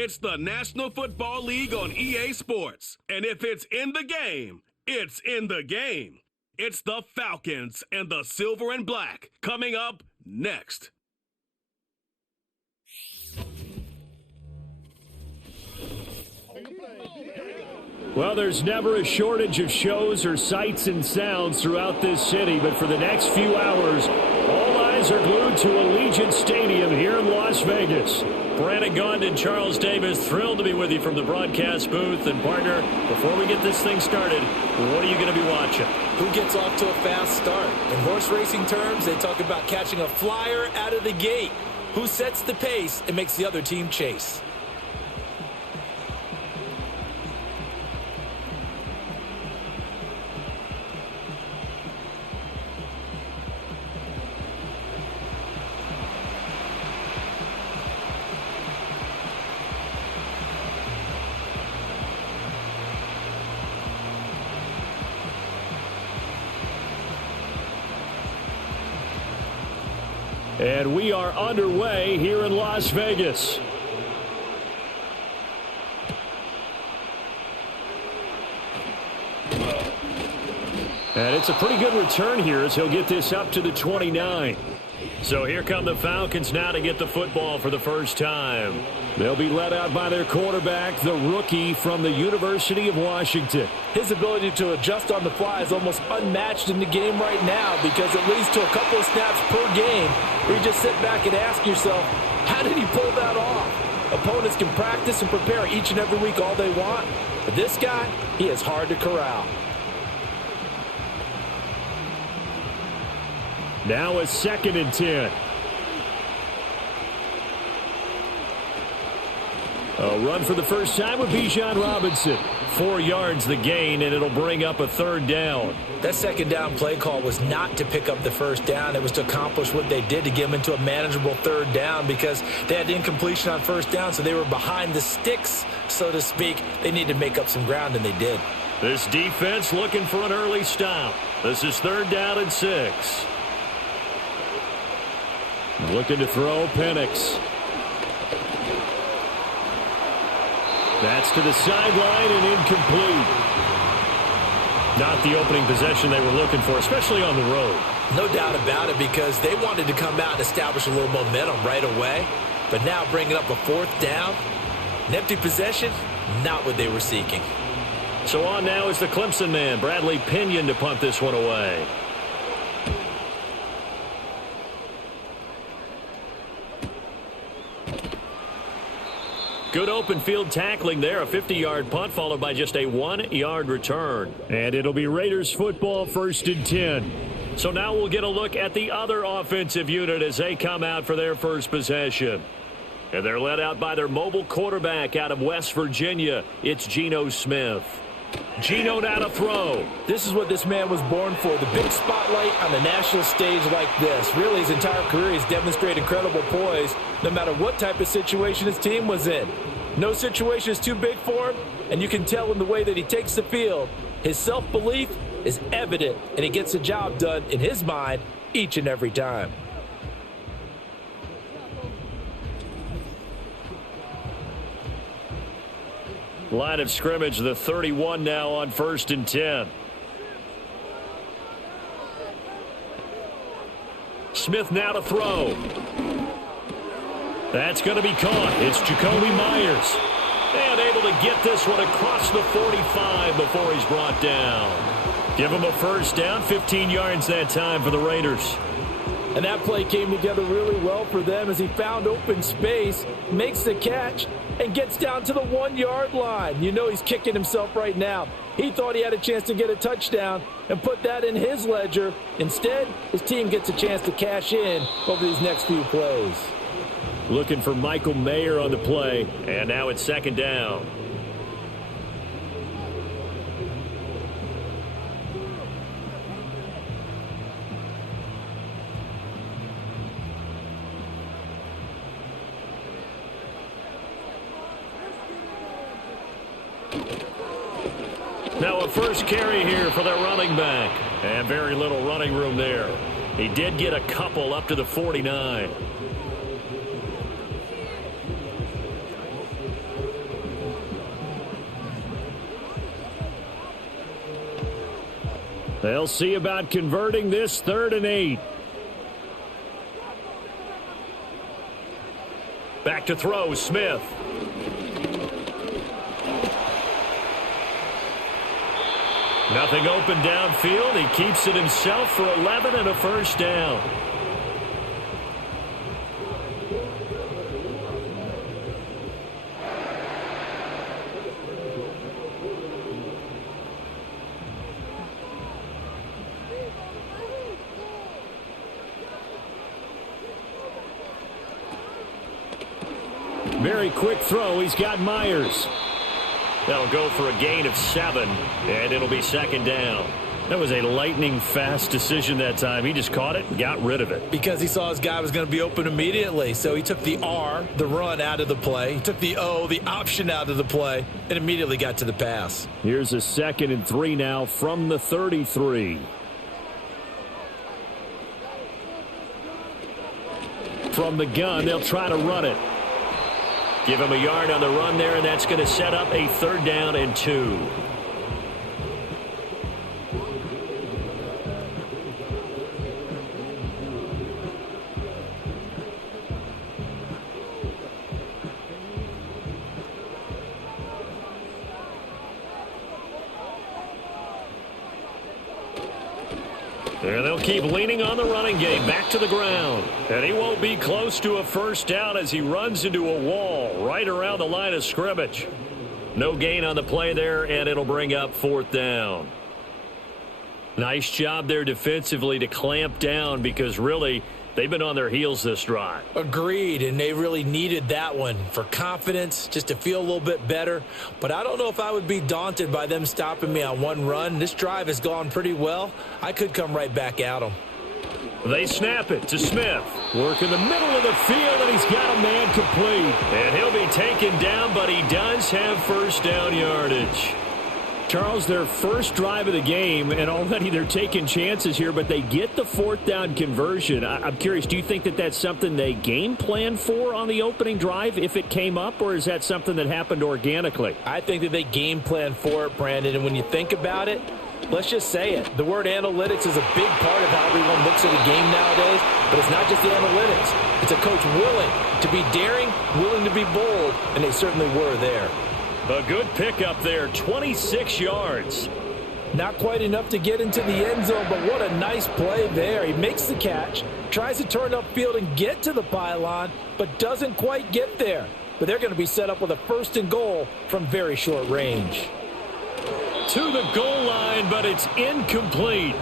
It's the National Football League on EA Sports. And if it's in the game, it's in the game. It's the Falcons and the Silver and Black coming up next. Well, there's never a shortage of shows or sights and sounds throughout this city, but for the next few hours, all eyes are glued to Allegiant Stadium here in Las Vegas. Brandon Gaughan and Charles Davis, thrilled to be with you from the broadcast booth. And partner, before we get this thing started, what are you going to be watching? Who gets off to a fast start? In horse racing terms, they talk about catching a flyer out of the gate. Who sets the pace and makes the other team chase? And we are underway here in Las Vegas. And it's a pretty good return here as he'll get this up to the 29. So here come the Falcons now to get the football for the first time. They'll be led out by their quarterback, the rookie from the University of Washington. His ability to adjust on the fly is almost unmatched in the game right now, because it leads to a couple of snaps per game where you just sit back and ask yourself, how did he pull that off? Opponents can practice and prepare each and every week all they want, but this guy, he is hard to corral. Now a 2nd and 10. A run for the first time with Bijan Robinson. 4 yards the gain, and it'll bring up a 3rd down. That 2nd down play call was not to pick up the 1st down. It was to accomplish what they did to get them into a manageable 3rd down, because they had incompletion on 1st down, so they were behind the sticks, so to speak. They needed to make up some ground, and they did. This defense looking for an early stop. This is 3rd down and 6. Looking to throw, Penix. That's to the sideline and incomplete. Not the opening possession they were looking for, especially on the road. No doubt about it, because they wanted to come out and establish a little momentum right away. But now bringing up a 4th down, an empty possession, not what they were seeking. So on now is the Clemson man, Bradley Pinion, to punt this one away. Good open field tackling there. A 50-yard punt followed by just a 1-yard return. And it'll be Raiders football, 1st and 10. So now we'll get a look at the other offensive unit as they come out for their first possession. And they're led out by their mobile quarterback out of West Virginia. It's Geno Smith. Geno now to throw. This is what this man was born for, the big spotlight on the national stage like this. Really, his entire career he's demonstrated incredible poise no matter what type of situation his team was in. No situation is too big for him, and you can tell in the way that he takes the field. His self-belief is evident, and he gets the job done in his mind each and every time. Line of scrimmage, the 31 now on 1st and 10. Smith now to throw. That's going to be caught. It's Jacoby Myers. And able to get this one across the 45 before he's brought down. Give him a 1st down, 15 yards that time for the Raiders. And that play came together really well for them as he found open space, makes the catch, and gets down to the 1-yard line. You know he's kicking himself right now. He thought he had a chance to get a touchdown and put that in his ledger. Instead, his team gets a chance to cash in over these next few plays. Looking for Michael Mayer on the play, and now it's 2nd down. Now a first carry here for their running back. And very little running room there. He did get a couple up to the 49. They'll see about converting this 3rd and 8. Back to throw, Smith. Nothing open downfield. He keeps it himself for 11 and a first down. Very quick throw. He's got Myers. That'll go for a gain of 7, and it'll be 2nd down. That was a lightning-fast decision that time. He just caught it and got rid of it. Because he saw his guy was going to be open immediately. So he took the R, the run, out of the play. He took the O, the option, out of the play, and immediately got to the pass. Here's a 2nd and 3 now from the 33. From the gun, they'll try to run it. Give him a yard on the run there, and that's going to set up a 3rd down and 2. And they'll keep leaning on the running game. Back to the ground. And he won't be close to a first down as he runs into a wall right around the line of scrimmage. No gain on the play there, and it'll bring up 4th down. Nice job there defensively to clamp down because really they've been on their heels this drive. Agreed, and they really needed that one for confidence, just to feel a little bit better. But I don't know if I would be daunted by them stopping me on one run. This drive has gone pretty well. I could come right back at them. They snap it to Smith. Work in the middle of the field, and he's got a man complete. And he'll be taken down, but he does have first down yardage. Charles, their first drive of the game, and already they're taking chances here, but they get the 4th down conversion. I'm curious, do you think that that's something they game plan for on the opening drive if it came up, or is that something that happened organically? I think that they game plan for it, Brandon, and when you think about it, let's just say it. The word analytics is a big part of how everyone looks at a game nowadays, but it's not just the analytics. It's a coach willing to be daring, willing to be bold, and they certainly were there. A good pickup there, 26 yards. Not quite enough to get into the end zone, but what a nice play there. He makes the catch, tries to turn upfield and get to the pylon, but doesn't quite get there. But they're going to be set up with a 1st and goal from very short range. To the goal line, but it's incomplete.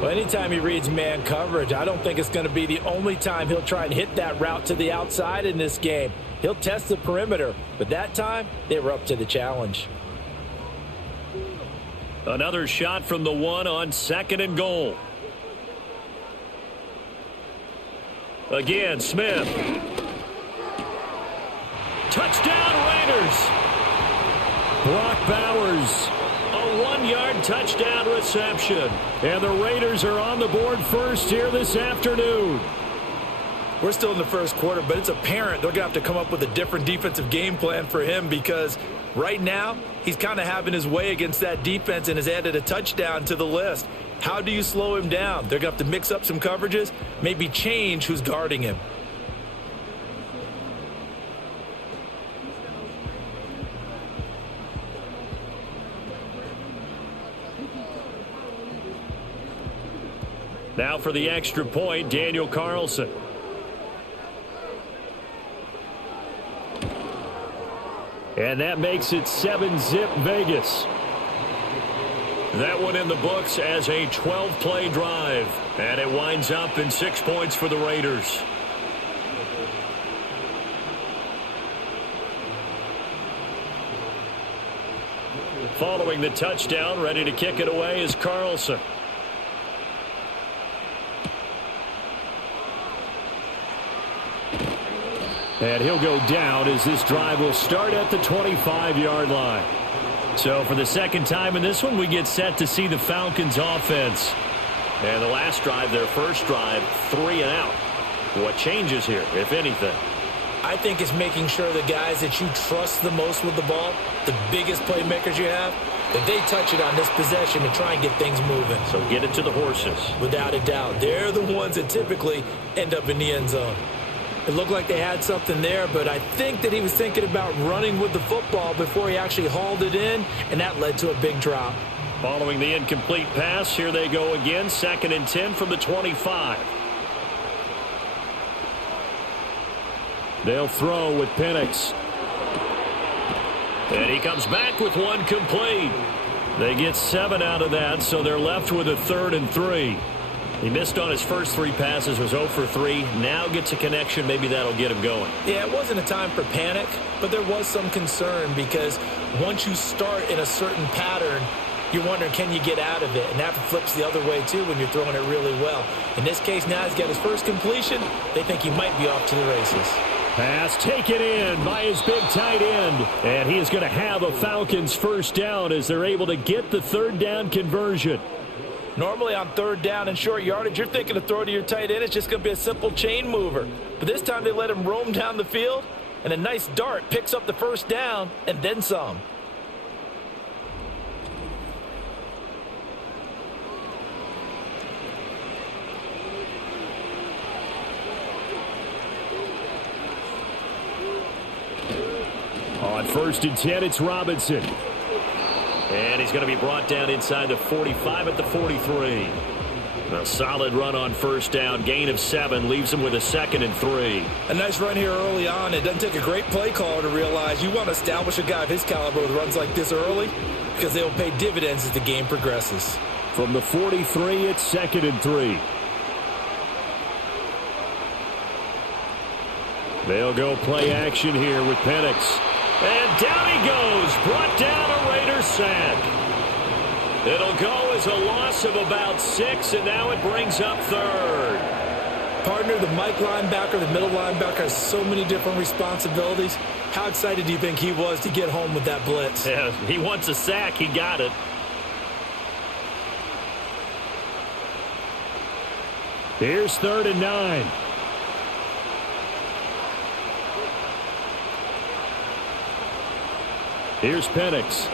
Well, anytime he reads man coverage, I don't think it's going to be the only time he'll try and hit that route to the outside in this game. He'll test the perimeter, but that time they were up to the challenge. Another shot from the 1 on 2nd and goal. Again, Smith. Touchdown, Raiders. Brock Bowers. A 1-yard touchdown reception. And the Raiders are on the board first here this afternoon. We're still in the first quarter, but it's apparent they're going to have to come up with a different defensive game plan for him because right now he's kind of having his way against that defense and has added a touchdown to the list. How do you slow him down? They're going to have to mix up some coverages, maybe change who's guarding him. Now for the extra point, Daniel Carlson. And that makes it 7-zip Vegas. That one in the books as a 12-play drive. And it winds up in 6 points for the Raiders. Following the touchdown, ready to kick it away is Carlson. And he'll go down as this drive will start at the 25-yard line. So for the second time in this one, we get set to see the Falcons offense. And the last drive, their first drive, 3 and out. What changes here, if anything? I think it's making sure the guys that you trust the most with the ball, the biggest playmakers you have, that they touch it on this possession to try and get things moving. So get it to the horses. Without a doubt. They're the ones that typically end up in the end zone. It looked like they had something there, but I think that he was thinking about running with the football before he actually hauled it in, and that led to a big drop. Following the incomplete pass, here they go again. 2nd and 10 from the 25. They'll throw with Penix. And he comes back with one complete. They get 7 out of that, so they're left with a 3rd and 3. He missed on his first 3 passes, was 0 for 3. Now gets a connection. Maybe that'll get him going. Yeah, it wasn't a time for panic, but there was some concern because once you start in a certain pattern, you're wondering, can you get out of it? And that flips the other way, too, when you're throwing it really well. In this case, now he's got his first completion. They think he might be off to the races. Pass taken in by his big tight end. And he is going to have a Falcons first down as they're able to get the 3rd down conversion. Normally on 3rd down and short yardage, you're thinking to throw to your tight end. It's just going to be a simple chain mover. But this time they let him roam down the field, and a nice dart picks up the first down and then some. On 1st and 10, it's Robinson. And he's going to be brought down inside the 45 at the 43. A solid run on 1st down. Gain of 7 leaves him with a 2nd and 3. A nice run here early on. It doesn't take a great play caller to realize you want to establish a guy of his caliber with runs like this early because they will pay dividends as the game progresses. From the 43, it's 2nd and 3. They'll go play action here with Penix. And down he goes. Brought down a Raider sack. It'll go as a loss of about 6, and now it brings up 3rd. Partner, the Mike linebacker, the middle linebacker has so many different responsibilities. How excited do you think he was to get home with that blitz? Yeah, he wants a sack. He got it. Here's 3rd and 9. Here's Penix.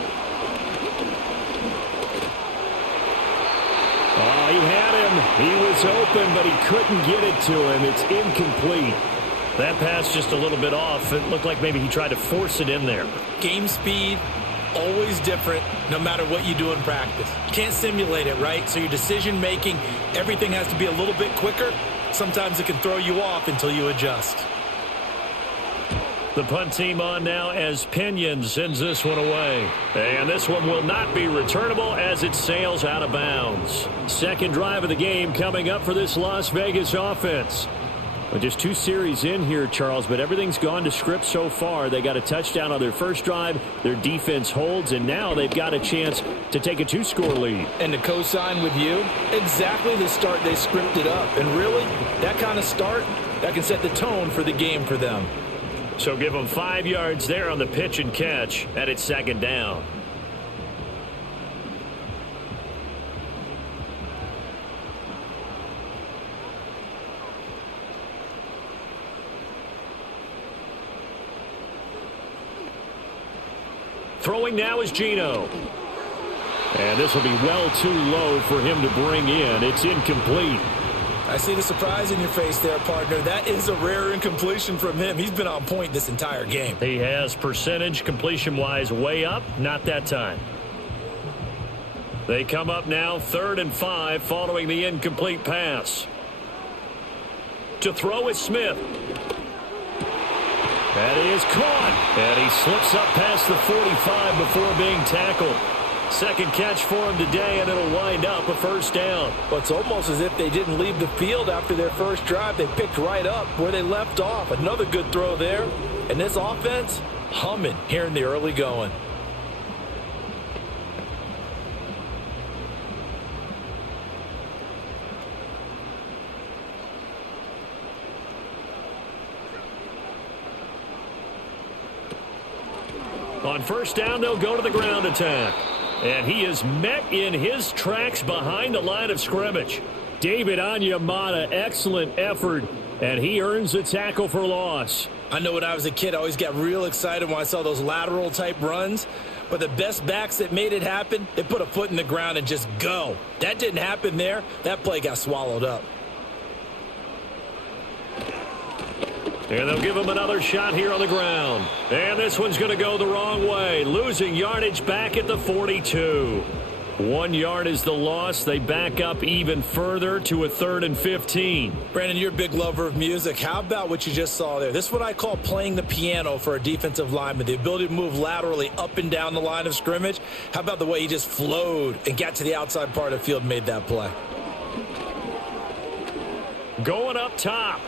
Oh, he had him. He was open, but he couldn't get it to him. It's incomplete. That pass just a little bit off. It looked like maybe he tried to force it in there. Game speed, always different, no matter what you do in practice. You can't simulate it, right? So your decision-making, everything has to be a little bit quicker. Sometimes it can throw you off until you adjust. The punt team on now as Pinion sends this one away. And this one will not be returnable as it sails out of bounds. 2nd drive of the game coming up for this Las Vegas offense. Well, just 2 series in here, Charles, but everything's gone to script so far. They got a touchdown on their first drive. Their defense holds, and now they've got a chance to take a 2-score lead. And to co-sign with you, exactly the start they scripted up. And really, that kind of start, that can set the tone for the game for them. So give them 5 yards there on the pitch and catch, and it's 2nd down. Throwing now is Geno. And this will be well too low for him to bring in. It's incomplete. I see the surprise in your face there, partner. That is a rare incompletion from him. He's been on point this entire game. He has percentage completion-wise way up. Not that time. They come up now 3rd and 5 following the incomplete pass. To throw is Smith. That is caught. And he slips up past the 45 before being tackled. 2nd catch for him today, and it'll wind up a 1st down. Well, it's almost as if they didn't leave the field after their first drive. They picked right up where they left off. Another good throw there. And this offense, humming here in the early going. On 1st down, they'll go to the ground attack. And he is met in his tracks behind the line of scrimmage. David Onyemata, excellent effort and he earns a tackle for loss. I know when I was a kid, I always got real excited when I saw those lateral type runs. But the best backs that made it happen, they put a foot in the ground and just go. That didn't happen there. That play got swallowed up. And they'll give him another shot here on the ground. And this one's going to go the wrong way, losing yardage back at the 42. 1 yard is the loss. They back up even further to a 3rd and 15. Brandon, you're a big lover of music. How about what you just saw there? This is what I call playing the piano for a defensive lineman, the ability to move laterally up and down the line of scrimmage. How about the way he just flowed and got to the outside part of the field and made that play? Going up top.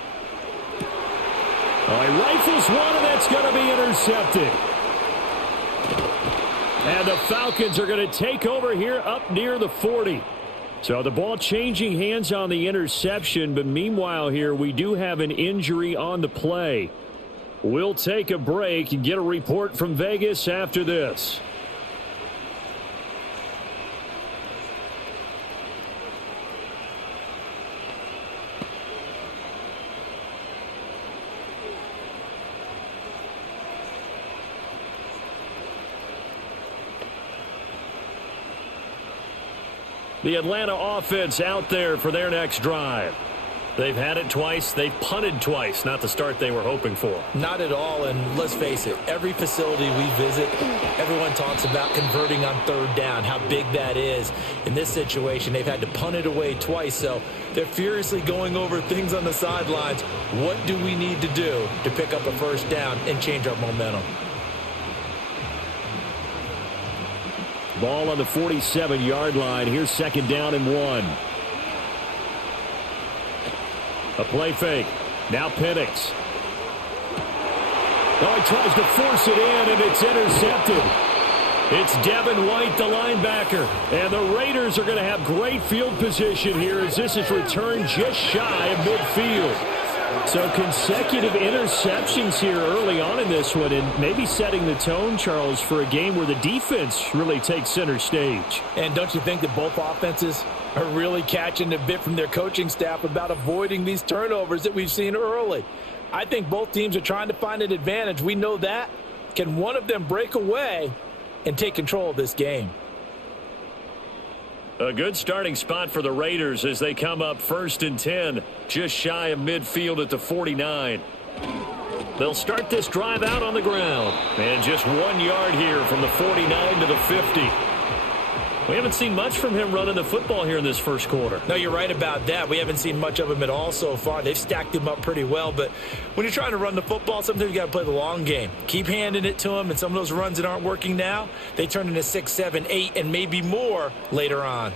Oh, he rifles one, and that's going to be intercepted. And the Falcons are going to take over here up near the 40. So the ball changing hands on the interception, but meanwhile here we do have an injury on the play. We'll take a break and get a report from Vegas after this. The Atlanta offense out there for their next drive. They've had it twice. They've punted twice. Not the start they were hoping for. Not at all, and let's face it, every facility we visit, everyone talks about converting on 3rd down, how big that is. In this situation, they've had to punt it away twice, so they're furiously going over things on the sidelines. What do we need to do to pick up a 1st down and change our momentum? Ball on the 47-yard line. Here's 2nd down and 1. A play fake. Now Penix. Oh, he tries to force it in, and it's intercepted. It's Devin White, the linebacker. And the Raiders are going to have great field position here as this is returned just shy of midfield. So consecutive interceptions here early on in this one, and maybe setting the tone, Charles, for a game where the defense really takes center stage. And don't you think that both offenses are really catching a bit from their coaching staff about avoiding these turnovers that we've seen early? I think both teams are trying to find an advantage. We know that. Can one of them break away and take control of this game? A good starting spot for the Raiders as they come up 1st and 10, just shy of midfield at the 49. They'll start this drive out on the ground. And just 1 yard here from the 49 to the 50. We haven't seen much from him running the football here in this first quarter. No, you're right about that. We haven't seen much of him at all so far. They've stacked him up pretty well. But when you're trying to run the football, sometimes you got to play the long game. Keep handing it to him, and some of those runs that aren't working now, they turn into 6, 7, 8, and maybe more later on.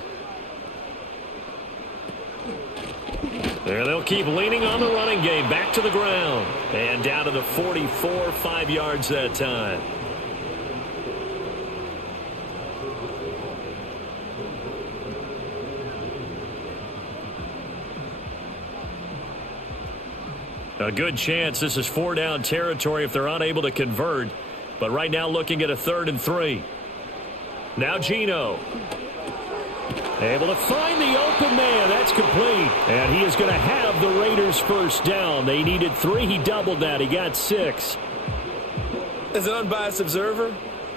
There they'll keep leaning on the running game. Back to the ground. And down to the 44, 5 yards that time. A good chance this is 4-down territory if they're unable to convert. But right now looking at a 3rd and 3. Now Geno. Able to find the open man. That's complete. And he is going to have the Raiders 1st down. They needed 3. He doubled that. He got 6. As an unbiased observer,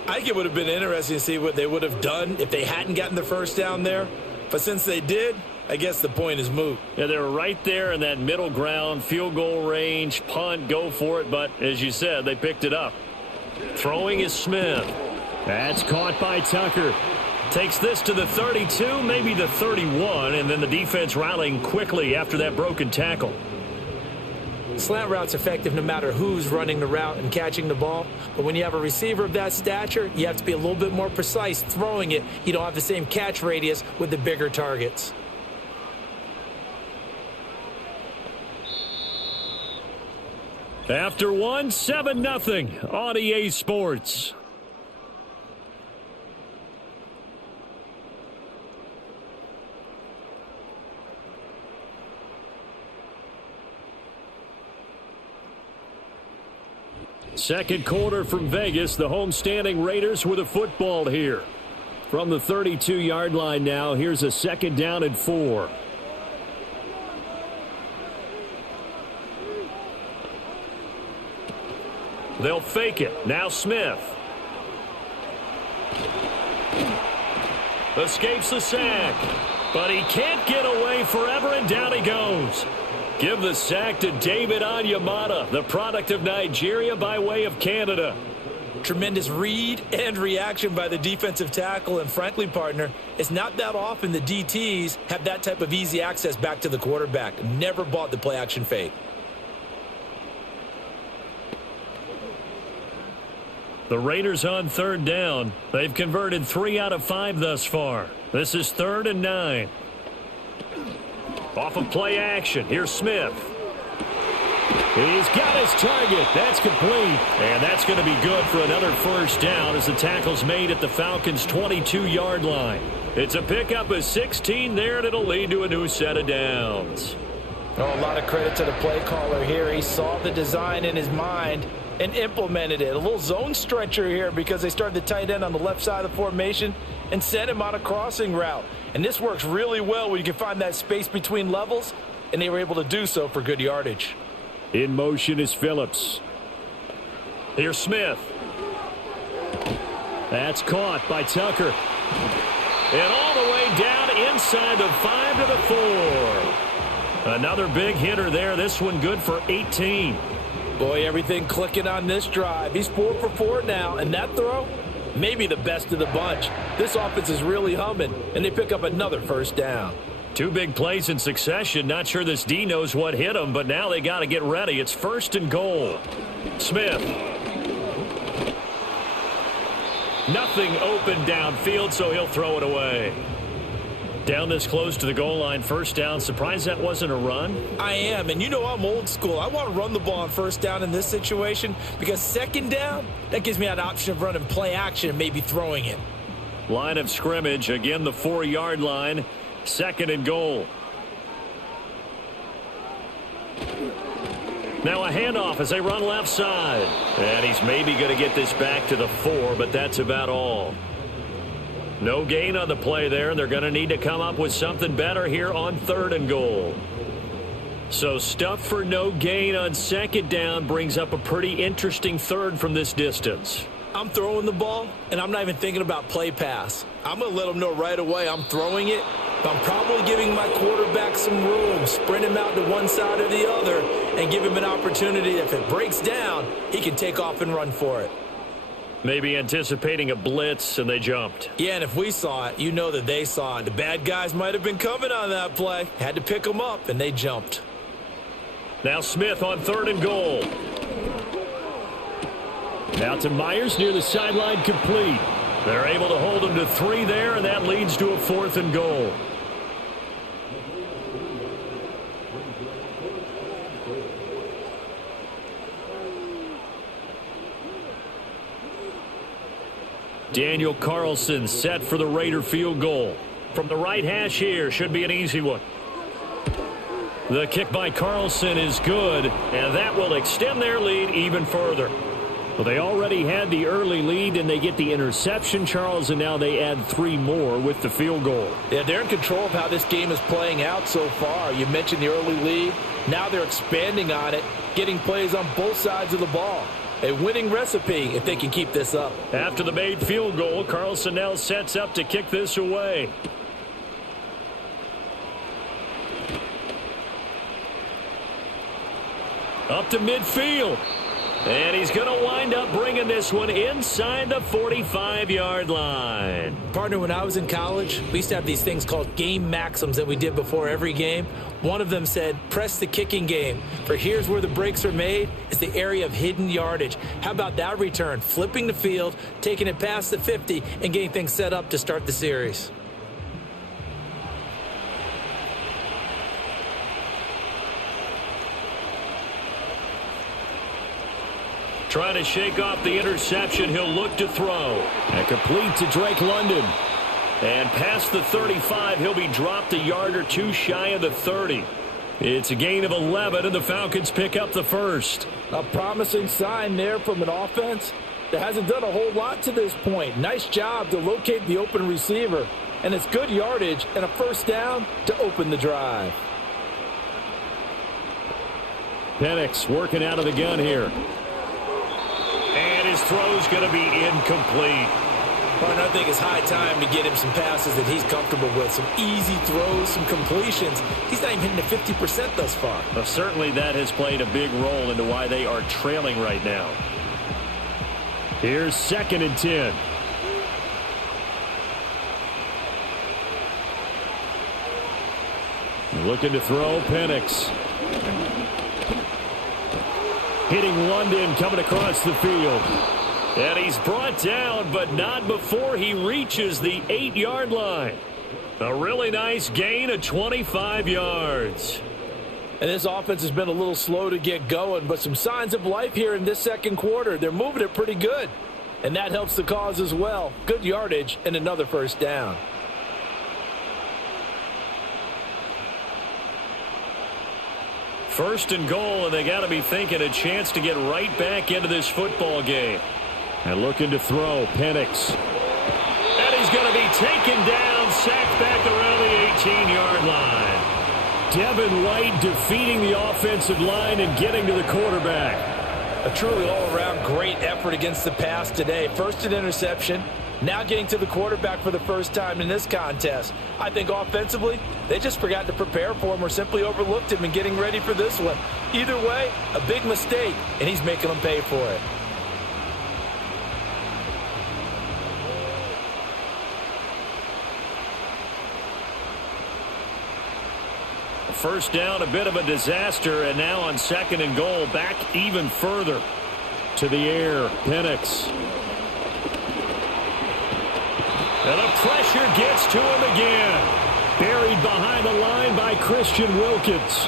I think it would have been interesting to see what they would have done if they hadn't gotten the 1st down there. But since they did, I guess the point is moot. Yeah, they're right there in that middle ground, field goal range, punt, go for it. But as you said, they picked it up. Throwing is Smith. That's caught by Tucker. Takes this to the 32, maybe the 31, and then the defense rallying quickly after that broken tackle. Slant route's effective no matter who's running the route and catching the ball. But when you have a receiver of that stature, you have to be a little bit more precise throwing it. You don't have the same catch radius with the bigger targets. After 1, 7-0 on EA Sports. Second quarter from Vegas. The homestanding Raiders with a football here. From the 32-yard line now, here's a 2nd down and 4. They'll fake it. Now Smith. Escapes the sack. But he can't get away forever, and down he goes. Give the sack to David Onyemata, the product of Nigeria by way of Canada. Tremendous read and reaction by the defensive tackle, and frankly, partner, it's not that often the DTs have that type of easy access back to the quarterback. Never bought the play-action fake. The Raiders on third down. They've converted 3 out of 5 thus far. This is 3rd and 9. Off of play action. Here's Smith. He's got his target. That's complete. And that's going to be good for another first down as the tackle's made at the Falcons' 22-yard line. It's a pickup of 16 there, and it'll lead to a new set of downs. Oh, a lot of credit to the play caller here. He saw the design in his mind and implemented it. A little zone stretcher here because they started the tight end on the left side of the formation and sent him on a crossing route. And this works really well when you can find that space between levels, and they were able to do so for good yardage. In motion is Phillips. Here's Smith. That's caught by Tucker. And all the way down inside the 5 to the 4. Another big hitter there. This one good for 18. Boy, everything clicking on this drive. He's 4 for 4 now, and that throw, maybe the best of the bunch. This offense is really humming, and they pick up another first down. 2 big plays in succession. Not sure this D knows what hit him, but now they got to get ready. It's 1st and goal. Smith. Nothing open downfield, so he'll throw it away. Down this close to the goal line, first down. Surprised that wasn't a run? I am, and you know I'm old school. I want to run the ball on first down in this situation because second down, that gives me an option of running play action and maybe throwing it. Line of scrimmage, again the 4-yard line. 2nd and goal. Now a handoff as they run left side. And he's maybe going to get this back to the 4, but that's about all. No gain on the play there. They're going to need to come up with something better here on 3rd and goal. So stuff for no gain on 2nd down brings up a pretty interesting 3rd from this distance. I'm throwing the ball, and I'm not even thinking about play pass. I'm going to let them know right away I'm throwing it. I'm probably giving my quarterback some room, sprint him out to one side or the other, and give him an opportunity. If it breaks down, he can take off and run for it. Maybe anticipating a blitz, and they jumped. Yeah, and if we saw it, you know that they saw it. The bad guys might have been coming on that play. Had to pick them up, and they jumped. Now Smith on 3rd and goal. Now to Myers near the sideline, complete. They're able to hold him to 3 there, and that leads to a 4th and goal. Daniel Carlson set for the Raider field goal. From the right hash here, should be an easy one. The kick by Carlson is good, and that will extend their lead even further. Well, they already had the early lead, and they get the interception, Charles, and now they add 3 more with the field goal. Yeah, they're in control of how this game is playing out so far. You mentioned the early lead. Now they're expanding on it, getting plays on both sides of the ball. A winning recipe if they can keep this up. After the made field goal, Carlson now sets up to kick this away. Up to midfield. And he's going to wind up bringing this one inside the 45-yard line. Partner, when I was in college, we used to have these things called game maxims that we did before every game. One of them said, press the kicking game. For here's where the breaks are made. It's the area of hidden yardage. How about that return? Flipping the field, taking it past the 50, and getting things set up to start the series. Trying to shake off the interception. He'll look to throw. And complete to Drake London. And past the 35, he'll be dropped a yard or 2 shy of the 30. It's a gain of 11, and the Falcons pick up the first. A promising sign there from an offense that hasn't done a whole lot to this point. Nice job to locate the open receiver. And it's good yardage and a first down to open the drive. Penix working out of the gun here. throw's going to be incomplete. Partner, I think it's high time to get him some passes that he's comfortable with. Some easy throws, some completions. He's not even hitting the 50% thus far. Well, certainly that has played a big role into why they are trailing right now. Here's 2nd and 10. Looking to throw, Penix. Hitting London, coming across the field. And he's brought down, but not before he reaches the 8-yard line. A really nice gain of 25 yards. And this offense has been a little slow to get going, but some signs of life here in this second quarter. They're moving it pretty good, and that helps the cause as well. Good yardage and another first down. First and goal, and they got to be thinking a chance to get right back into this football game. And looking to throw, Penix. And he's going to be taken down, sacked back around the 18-yard line. Devin White defeating the offensive line and getting to the quarterback. A truly all-around great effort against the pass today. First an interception, now getting to the quarterback for the first time in this contest. I think offensively, they just forgot to prepare for him or simply overlooked him in getting ready for this one. Either way, a big mistake, and he's making them pay for it. First down, a bit of a disaster, and now on 2nd and goal, back even further to the air. Penix. And the pressure gets to him again. Buried behind the line by Christian Wilkins.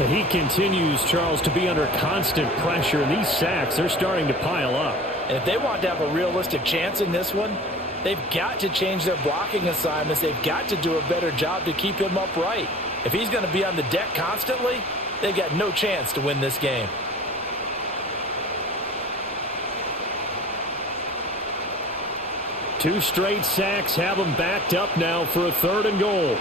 And he continues, Charles, to be under constant pressure. And these sacks, they're starting to pile up. And if they want to have a realistic chance in this one, they've got to change their blocking assignments. They've got to do a better job to keep him upright. If he's going to be on the deck constantly, they've got no chance to win this game. Two straight sacks have them backed up now for a 3rd and goal.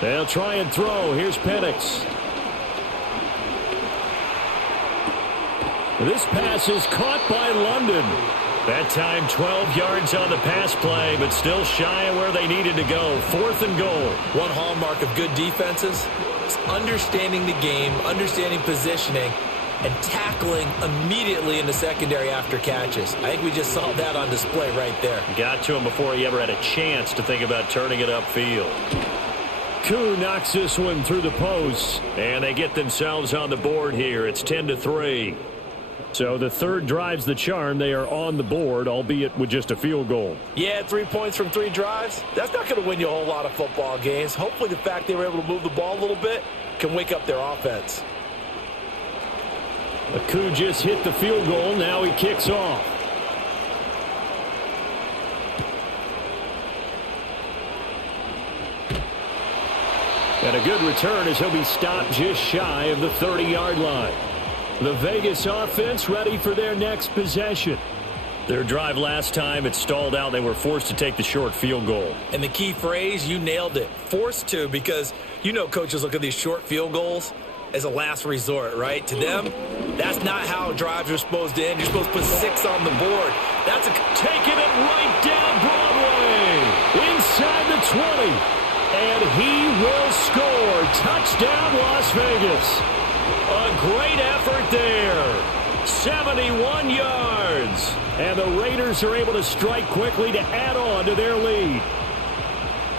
They'll try and throw. Here's Penix. This pass is caught by London. That time 12 yards on the pass play, but still shy of where they needed to go. 4th and goal. One hallmark of good defenses is understanding the game, understanding positioning, and tackling immediately in the secondary after catches. I think we just saw that on display right there. Got to him before he ever had a chance to think about turning it upfield. Koo knocks this one through the post, and they get themselves on the board here. It's 10-3. So the third drives the charm. They are on the board, albeit with just a field goal. Yeah, 3 points from 3 drives. That's not going to win you a whole lot of football games. Hopefully the fact they were able to move the ball a little bit can wake up their offense. Koo just hit the field goal. Now he kicks off. And a good return as he'll be stopped just shy of the 30-yard line. The Vegas offense ready for their next possession. Their drive last time, it stalled out. They were forced to take the short field goal. And the key phrase, you nailed it. Forced to, because you know coaches look at these short field goals as a last resort, right? To them, that's not how drives are supposed to end. You're supposed to put 6 on the board. That's taking it right down Broadway. Inside the 20. And he will score. Touchdown, Las Vegas. A great effort there. 71 yards. And the Raiders are able to strike quickly to add on to their lead.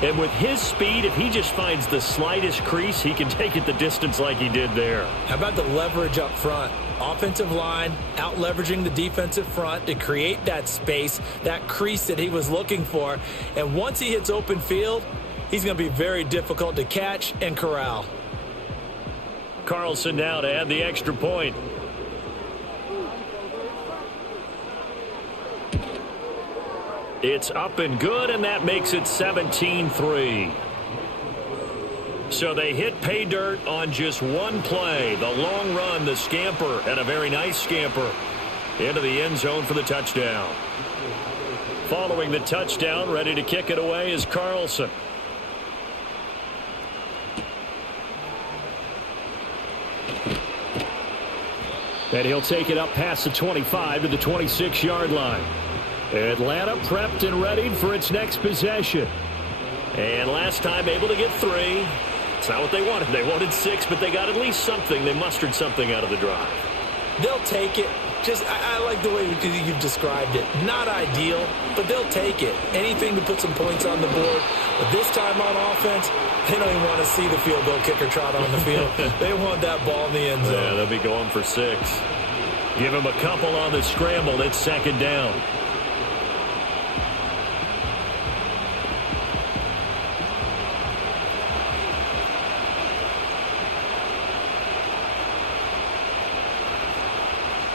And with his speed, if he just finds the slightest crease, he can take it the distance like he did there. How about the leverage up front? Offensive line out leveraging the defensive front to create that space, that crease that he was looking for. And once he hits open field, he's going to be very difficult to catch and corral. Carlson now to add the extra point. It's up and good, and that makes it 17-3. So they hit pay dirt on just one play. The long run, the scamper, and a very nice scamper into the end zone for the touchdown. Following the touchdown, ready to kick it away is Carlson. And he'll take it up past the 25 to the 26-yard line. Atlanta prepped and readied for its next possession. And last time able to get 3. It's not what they wanted. They wanted 6, but they got at least something. They mustered something out of the drive. They'll take it. I like the way you've described it. Not ideal, but they'll take it. Anything to put some points on the board. But this time on offense, they don't even want to see the field goal kicker trot on the field. They want that ball in the end zone. Yeah, they'll be going for 6. Give him a couple on the scramble. It's second down.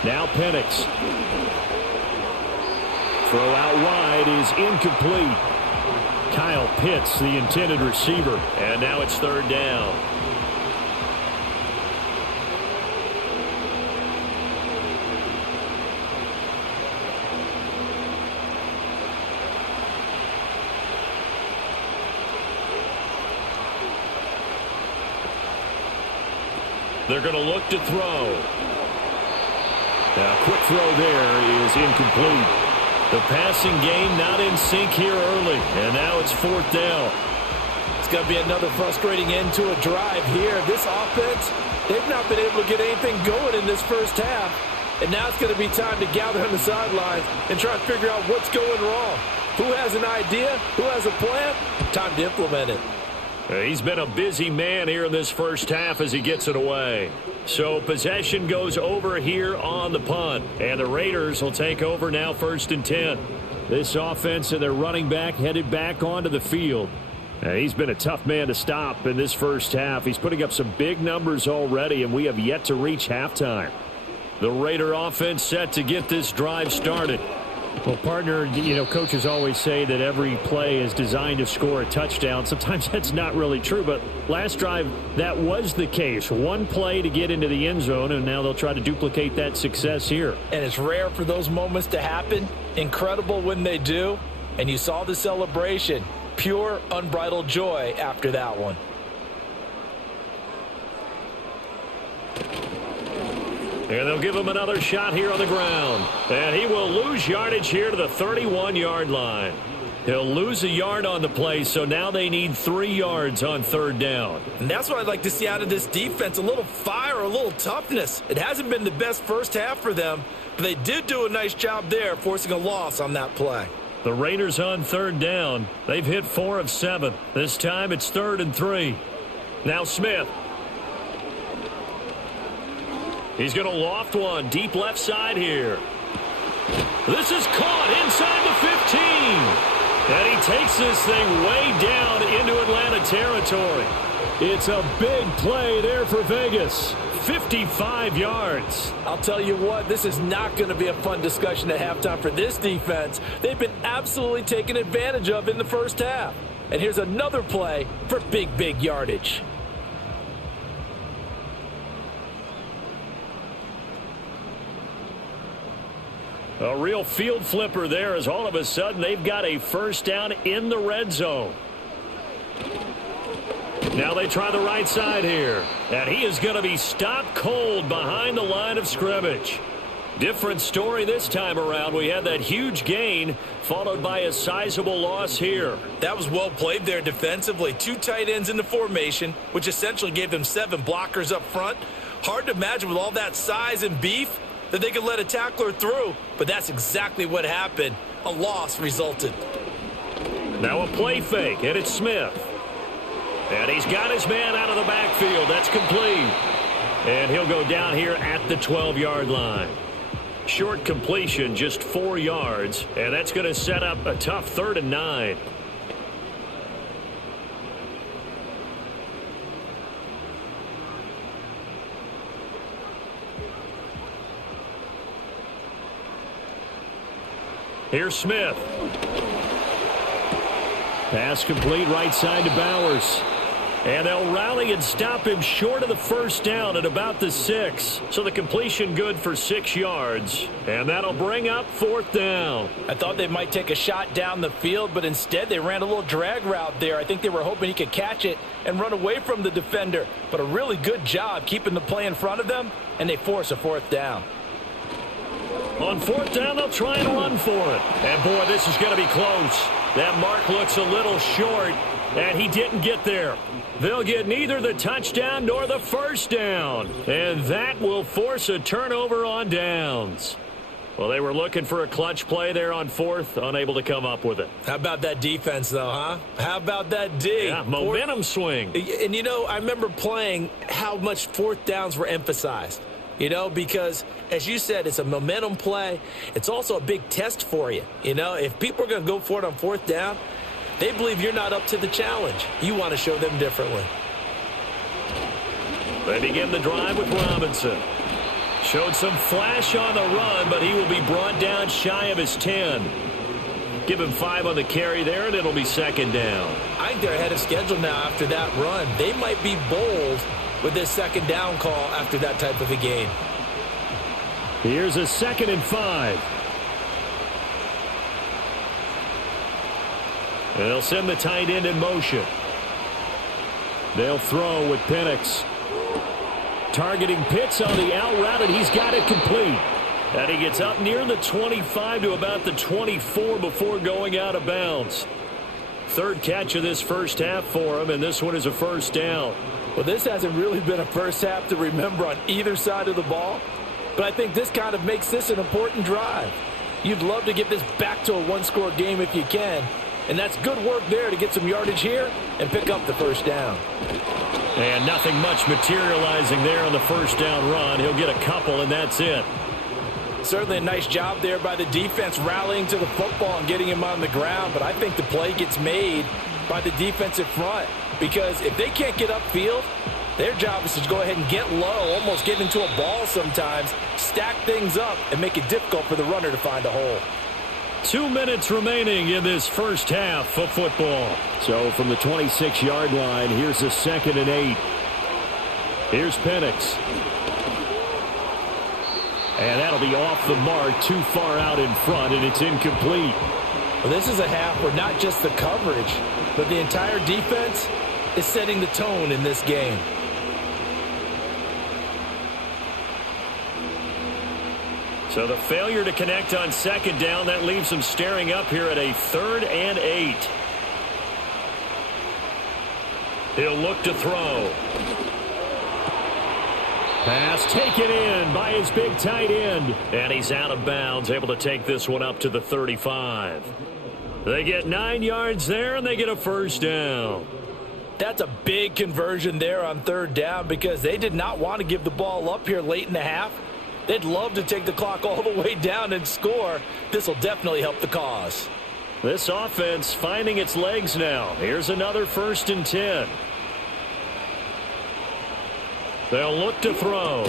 Now Penix. Throw out wide is incomplete. Kyle Pitts, the intended receiver. And now it's third down. They're going to look to throw. A quick throw there is incomplete. The passing game not in sync here early, and now it's fourth down. It's going to be another frustrating end to a drive here. This offense, they've not been able to get anything going in this first half, and now it's going to be time to gather on the sidelines and try and figure out what's going wrong. Who has an idea? Who has a plan? Time to implement it. He's been a busy man here in this first half as he gets it away. So possession goes over here on the punt. And the Raiders will take over now, 1st and 10. This offense and their running back headed back onto the field. He's been a tough man to stop in this first half. He's putting up some big numbers already, and we have yet to reach halftime. The Raider offense set to get this drive started. Well, partner, coaches always say that every play is designed to score a touchdown. Sometimes that's not really true, but last drive, that was the case. One play to get into the end zone, and now they'll try to duplicate that success here. And it's rare for those moments to happen. Incredible when they do. And you saw the celebration. Pure, unbridled joy after that one. And they'll give him another shot here on the ground. And he will lose yardage here to the 31-yard line. He'll lose a yard on the play, so now they need 3 yards on third down. And that's what I'd like to see out of this defense, a little fire, a little toughness. It hasn't been the best first half for them, but they did do a nice job there, forcing a loss on that play. The Raiders on third down. They've hit 4 of 7. This time it's 3rd and 3. Now Smith. He's going to loft one deep left side here. This is caught inside the 15. And he takes this thing way down into Atlanta territory. It's a big play there for Vegas. 55 yards. I'll tell you what, this is not going to be a fun discussion at halftime for this defense. They've been absolutely taken advantage of in the first half. And here's another play for big yardage. A real field flipper there as all of a sudden they've got a first down in the red zone. Now they try the right side here. And he is going to be stopped cold behind the line of scrimmage. Different story this time around. We had that huge gain followed by a sizable loss here. That was well played there defensively. 2 tight ends in the formation, which essentially gave them 7 blockers up front. Hard to imagine with all that size and beef that they could let a tackler through, but that's exactly what happened. A loss resulted. Now a play fake, and it's Smith. And he's got his man out of the backfield. That's complete. And he'll go down here at the 12-yard line. Short completion, just 4 yards, and that's going to set up a tough 3rd and 9. Here's Smith. Pass complete right side to Bowers. And they'll rally and stop him short of the first down at about the 6. So the completion good for 6 yards. And that'll bring up 4th down. I thought they might take a shot down the field, but instead they ran a little drag route there. I think they were hoping he could catch it and run away from the defender. But a really good job keeping the play in front of them, and they force a 4th down. On 4th down, they'll try and run for it. And, boy, this is going to be close. That mark looks a little short, and he didn't get there. They'll get neither the touchdown nor the first down. And that will force a turnover on downs. Well, they were looking for a clutch play there on 4th, unable to come up with it. How about that defense, though, huh? How about that D? Yeah, momentum swing. And, you know, I remember playing how much 4th downs were emphasized. You know, because, as you said, it's a momentum play. It's also a big test for you. You know, if people are going to go for it on 4th down, they believe you're not up to the challenge. You want to show them differently. They begin the drive with Robinson. Showed some flash on the run, but he will be brought down shy of his 10. Give him 5 on the carry there, and it'll be 2nd down. I think they're ahead of schedule now after that run. They might be bold with this 2nd down call after that type of a game. Here's a 2nd and 5. And they'll send the tight end in motion. They'll throw with Penix. Targeting Pitts on the out route, and he's got it complete. And he gets up near the 25 to about the 24 before going out of bounds. 3rd catch of this first half for him, and this one is a 1st down. Well, this hasn't really been a first half to remember on either side of the ball, but I think this kind of makes this an important drive. You'd love to get this back to a 1-score game if you can, and that's good work there to get some yardage here and pick up the 1st down. And nothing much materializing there on the 1st down run. He'll get a couple, and that's it. Certainly a nice job there by the defense rallying to the football and getting him on the ground, but I think the play gets made by the defensive front, because if they can't get upfield, their job is to go ahead and get low, almost get into a ball sometimes, stack things up, and make it difficult for the runner to find a hole. 2 minutes remaining in this first half of football. So from the 26-yard line, here's a 2nd and 8. Here's Penix. And that'll be off the mark, too far out in front, and it's incomplete. Well, this is a half where not just the coverage, but the entire defense is setting the tone in this game. So the failure to connect on 2nd down, that leaves them staring up here at a 3rd and 8. He'll look to throw. Pass taken in by his big tight end. And he's out of bounds, able to take this one up to the 35. They get 9 yards there, and they get a 1st down. That's a big conversion there on 3rd down, because they did not want to give the ball up here late in the half. They'd love to take the clock all the way down and score. This will definitely help the cause. This offense finding its legs now. Here's another 1st and 10. They'll look to throw.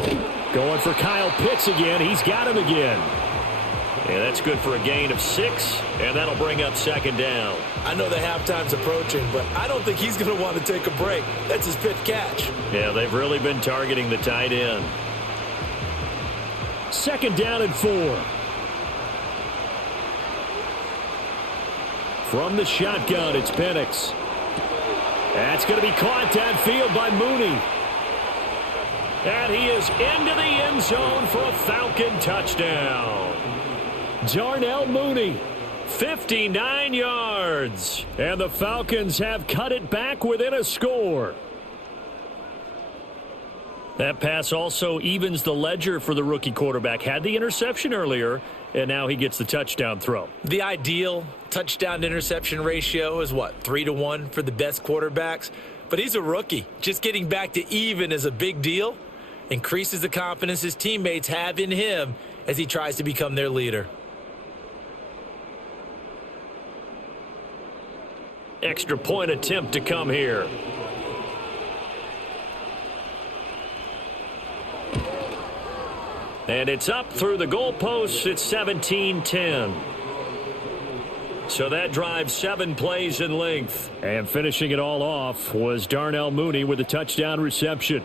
Going for Kyle Pitts again. He's got him again. And that's good for a gain of 6, and that'll bring up 2nd down. I know the halftime's approaching, but I don't think he's going to want to take a break. That's his 5th catch. Yeah, they've really been targeting the tight end. 2nd down and 4. From the shotgun, it's Penix. That's going to be caught downfield by Mooney. And he is into the end zone for a Falcon touchdown. Darnell Mooney, 59 yards. And the Falcons have cut it back within a score. That pass also evens the ledger for the rookie quarterback. Had the interception earlier, and now he gets the touchdown throw. The ideal touchdown-interception ratio is, what, 3-to-1 for the best quarterbacks? But he's a rookie. Just getting back to even is a big deal. Increases the confidence his teammates have in him as he tries to become their leader. Extra point attempt to come here. And it's up through the goalposts. It's 17-10. So that drive 7 plays in length. And finishing it all off was Darnell Mooney with a touchdown reception.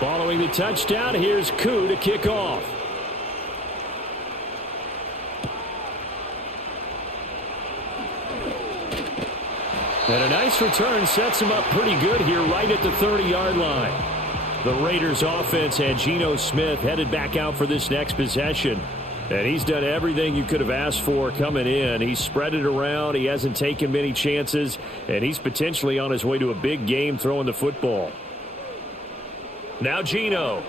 Following the touchdown, here's Koo to kick off. And a nice return sets him up pretty good here right at the 30-yard line. The Raiders offense had Geno Smith headed back out for this next possession. And he's done everything you could have asked for coming in. He's spread it around. He hasn't taken many chances. And he's potentially on his way to a big game throwing the football. Now Geno.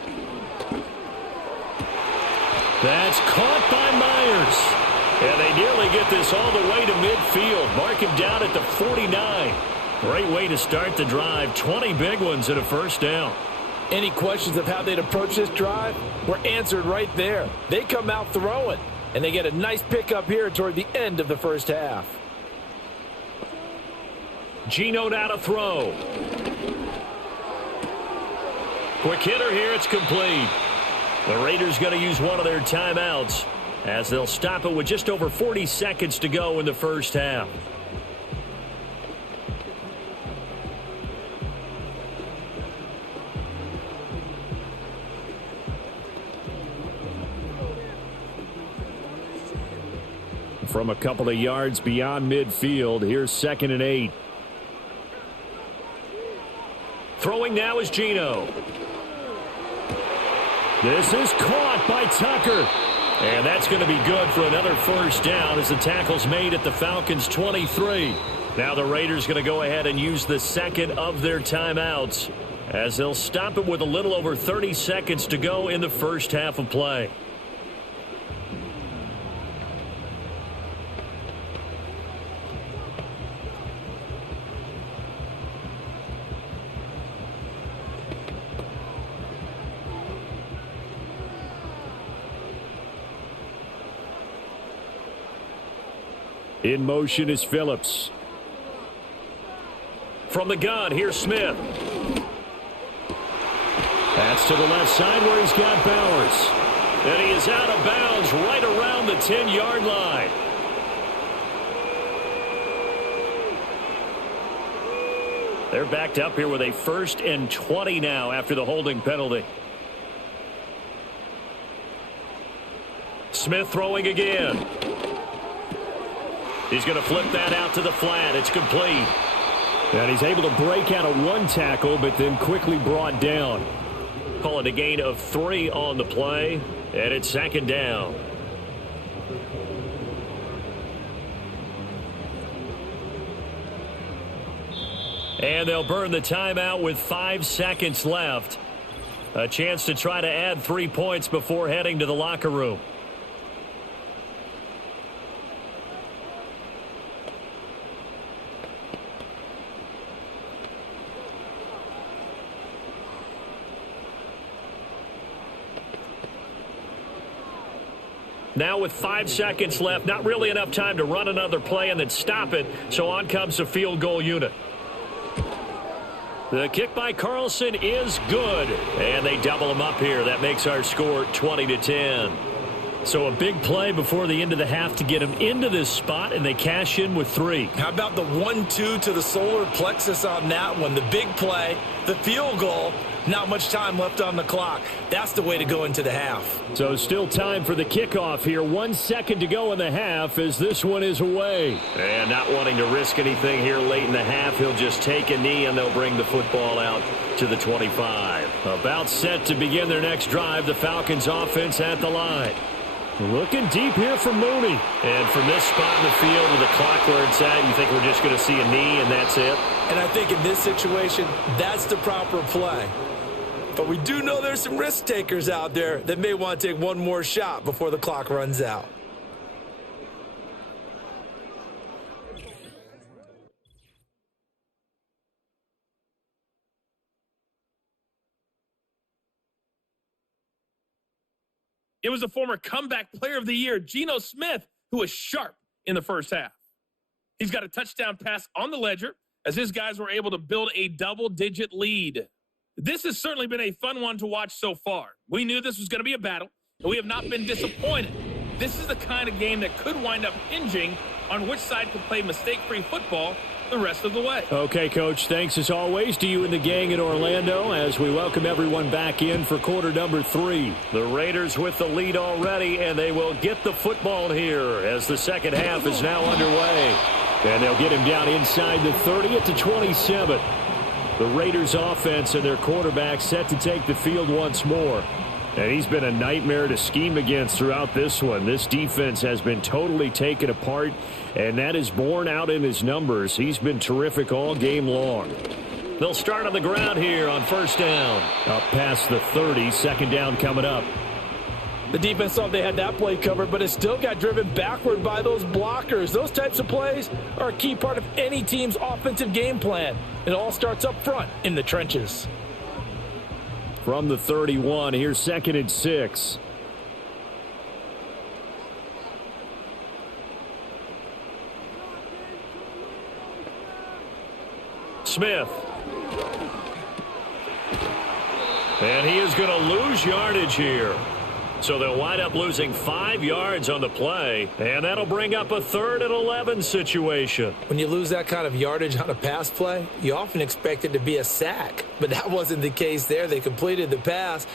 That's caught by Myers. And they nearly get this all the way to midfield. Mark him down at the 49. Great way to start the drive. 20 big ones and a first down. Any questions of how they'd approach this drive were answered right there. They come out throwing, and they get a nice pickup here toward the end of the first half. Geno now to throw. Quick hitter here. It's complete. The Raiders going to use one of their timeouts as they'll stop it with just over 40 seconds to go in the first half. From a couple of yards beyond midfield, here's 2nd and 8. Throwing now is Geno. This is caught by Tucker. And that's going to be good for another first down as the tackle's made at the Falcons' 23. Now the Raiders going to go ahead and use the second of their timeouts as they'll stop it with a little over 30 seconds to go in the first half of play. In motion is Phillips. From the gun, here's Smith. That's to the left side where he's got Bowers. And he is out of bounds right around the 10-yard line. They're backed up here with a 1st and 20 now after the holding penalty. Smith throwing again. He's going to flip that out to the flat. It's complete. And he's able to break out of one tackle, but then quickly brought down. Call it a gain of 3 on the play, and it's 2nd down. And they'll burn the timeout with 5 seconds left. A chance to try to add 3 points before heading to the locker room. Now with 5 seconds left, not really enough time to run another play and then stop it, so on comes the field goal unit. The kick by Carlson is good, and they double him up here. That makes our score 20-10. So a big play before the end of the half to get him into this spot, and they cash in with 3. How about the 1-2 to the solar plexus on that one? The big play, the field goal, not much time left on the clock. That's the way to go into the half. So still time for the kickoff here. 1 second to go in the half as this one is away. And not wanting to risk anything here late in the half, he'll just take a knee and they'll bring the football out to the 25. About set to begin their next drive. The Falcons offense at the line. Looking deep here for Mooney. And from this spot in the field with the clock where it's at, you think we're just going to see a knee and that's it? And I think in this situation, that's the proper play. But we do know there's some risk takers out there that may want to take one more shot before the clock runs out. It was a former comeback player of the year, Geno Smith, who was sharp in the first half. He's got a touchdown pass on the ledger as his guys were able to build a double-digit lead. This has certainly been a fun one to watch so far. We knew this was going to be a battle, and we have not been disappointed. This is the kind of game that could wind up hinging on which side could play mistake-free football the rest of the way. Okay, Coach, thanks as always to you and the gang in Orlando as we welcome everyone back in for quarter number 3. The Raiders with the lead already, and they will get the football here as the second half is now underway. And they'll get him down inside the 30 at the 27. The Raiders offense and their quarterback set to take the field once more. And he's been a nightmare to scheme against throughout this one. This defense has been totally taken apart, and that is borne out in his numbers. He's been terrific all game long. They'll start on the ground here on first down. Up past the 30, second down coming up. The defense thought they had that play covered, but it still got driven backward by those blockers. Those types of plays are a key part of any team's offensive game plan. It all starts up front in the trenches. From the 31, here's 2nd and 6. Smith. And he is going to lose yardage here. So they'll wind up losing 5 yards on the play, and that'll bring up a 3rd and 11 situation. When you lose that kind of yardage on a pass play, you often expect it to be a sack, but that wasn't the case there. They completed the pass.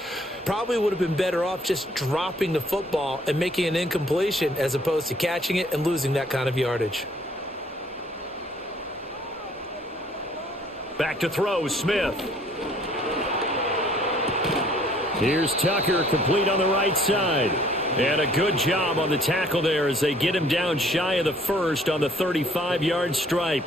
Probably would have been better off just dropping the football and making an incompletion as opposed to catching it and losing that kind of yardage. Back to throw, Smith. Here's Tucker, complete on the right side. And a good job on the tackle there as they get him down shy of the first on the 35-yard stripe.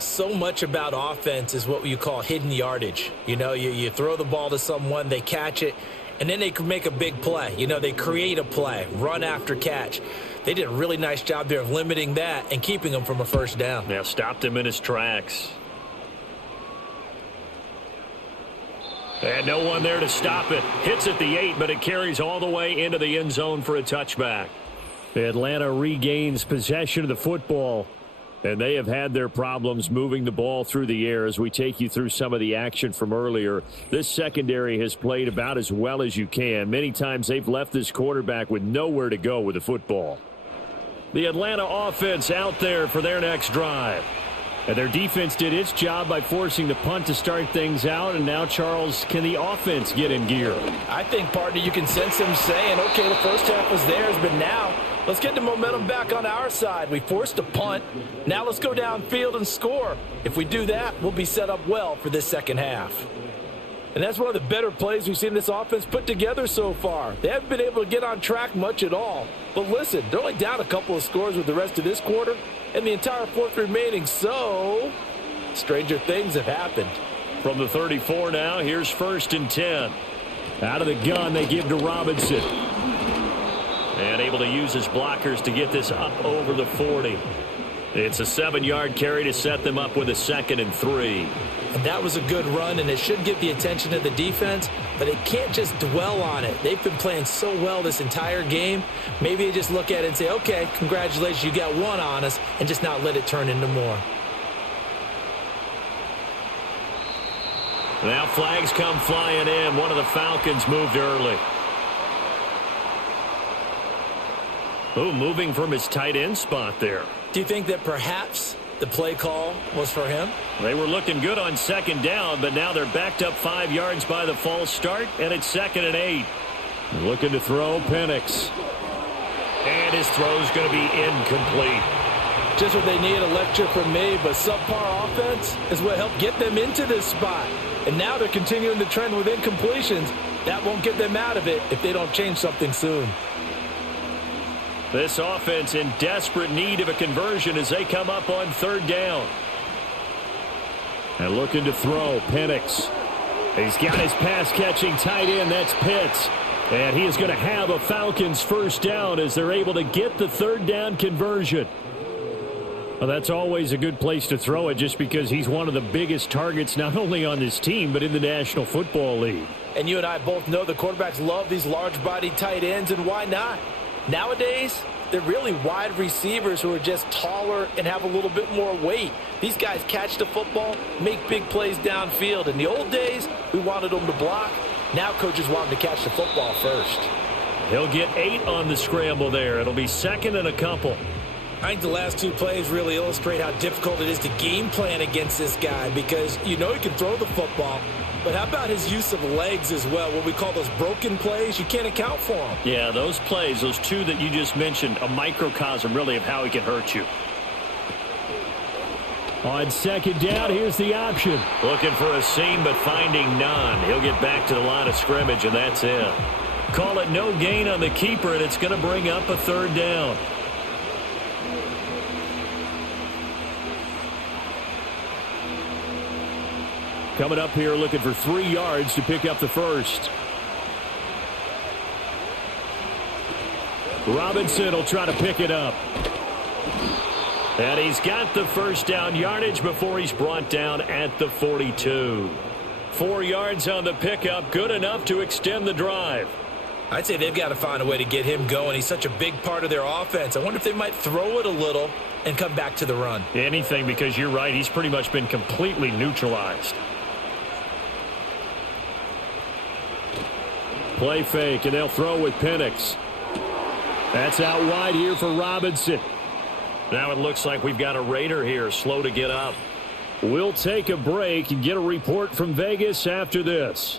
So much about offense is what you call hidden yardage. You know, you throw the ball to someone, they catch it, and then they can make a big play. You know, they create a play, run after catch. They did a really nice job there of limiting that and keeping him from a first down. Yeah, stopped him in his tracks. And no one there to stop it. Hits at the 8, but it carries all the way into the end zone for a touchback. Atlanta regains possession of the football, and they have had their problems moving the ball through the air as we take you through some of the action from earlier. This secondary has played about as well as you can. Many times they've left this quarterback with nowhere to go with the football. The Atlanta offense out there for their next drive. And their defense did its job by forcing the punt to start things out. And now, Charles, can the offense get in gear? I think, partner, you can sense them saying, okay, the first half was theirs, but now let's get the momentum back on our side. We forced a punt. Now let's go downfield and score. If we do that, we'll be set up well for this second half. And that's one of the better plays we've seen this offense put together so far. They haven't been able to get on track much at all. But listen, they're only down a couple of scores with the rest of this quarter and the entire fourth remaining. So, stranger things have happened. From the 34 now, here's 1st and 10. Out of the gun, they give to Robinson. And able to use his blockers to get this up over the 40. It's a 7-yard carry to set them up with a 2nd and 3. And that was a good run, and it should get the attention of the defense, but they can't just dwell on it. They've been playing so well this entire game. Maybe they just look at it and say, okay, congratulations, you got one on us, and just not let it turn into more. Now flags come flying in. One of the Falcons moved early. Oh, moving from his tight end spot there. Do you think that perhaps the play call was for him? They were looking good on 2nd down, but now they're backed up 5 yards by the false start, and it's 2nd and 8. Looking to throw, Penix. And his throw's going to be incomplete. Just what they need, a lecture from me, but subpar offense is what helped get them into this spot. And now they're continuing the trend with incompletions. That won't get them out of it if they don't change something soon. This offense in desperate need of a conversion as they come up on 3rd down. And looking to throw, Penix. He's got his pass-catching tight end, that's Pitts. And he is going to have a Falcons first down as they're able to get the 3rd down conversion. Well, that's always a good place to throw it just because he's one of the biggest targets not only on this team but in the National Football League. And you and I both know the quarterbacks love these large-bodied tight ends, and why not? Nowadays, they're really wide receivers who are just taller and have a little bit more weight. These guys catch the football, make big plays downfield. In the old days, we wanted them to block. Now coaches want them to catch the football first. He'll get 8 on the scramble there. It'll be second and a couple. I think the last 2 plays really illustrate how difficult it is to game plan against this guy because you know he can throw the football, but how about his use of legs as well? What we call those broken plays, you can't account for them. Yeah, those plays, those 2 that you just mentioned, a microcosm really of how he can hurt you. On second down, here's the option. Looking for a seam, but finding none. He'll get back to the line of scrimmage, and that's it. Call it no gain on the keeper, and it's going to bring up a third down. Coming up here looking for 3 yards to pick up the first. Robinson will try to pick it up. And he's got the first down yardage before he's brought down at the 42. 4 yards on the pickup, good enough to extend the drive. I'd say they've got to find a way to get him going. He's such a big part of their offense. I wonder if they might throw it a little and come back to the run. Anything, because you're right, he's pretty much been completely neutralized. Play fake, and they'll throw with Penix. That's out wide here for Robinson. Now it looks like we've got a Raider here, slow to get up. We'll take a break and get a report from Vegas after this.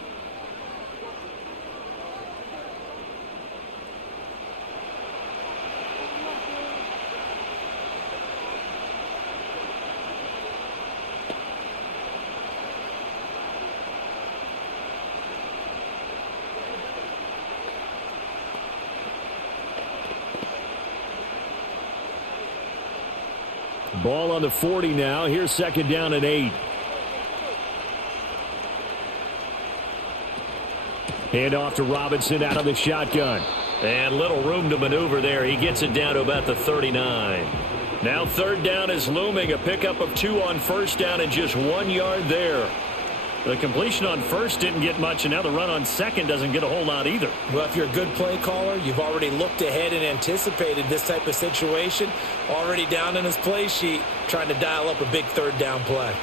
Ball on the 40 now. Here's second down and 8. Hand off to Robinson out of the shotgun. And little room to maneuver there. He gets it down to about the 39. Now third down is looming. A pickup of 2 on first down and just 1 yard there. The completion on first didn't get much, and now the run on second doesn't get a whole lot either. Well, if you're a good play caller, you've already looked ahead and anticipated this type of situation. Already down in his play sheet, trying to dial up a big third down play.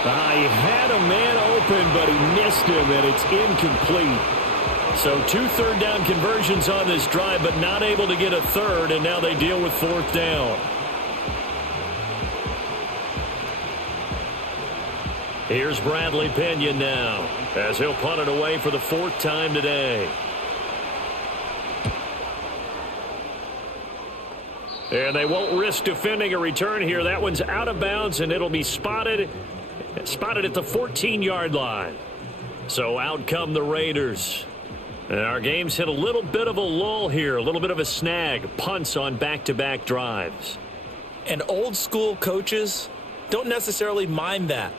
He had a man open, but he missed him, and it's incomplete. So 2 third down conversions on this drive, but not able to get a third, and now they deal with fourth down. Here's Bradley Pinion now, as he'll punt it away for the 4th time today. And they won't risk defending a return here. That one's out of bounds, and it'll be spotted at the 14-yard line. So out come the Raiders. And our game's hit a little bit of a lull here, a little bit of a snag, punts on back-to-back drives. And old-school coaches don't necessarily mind that.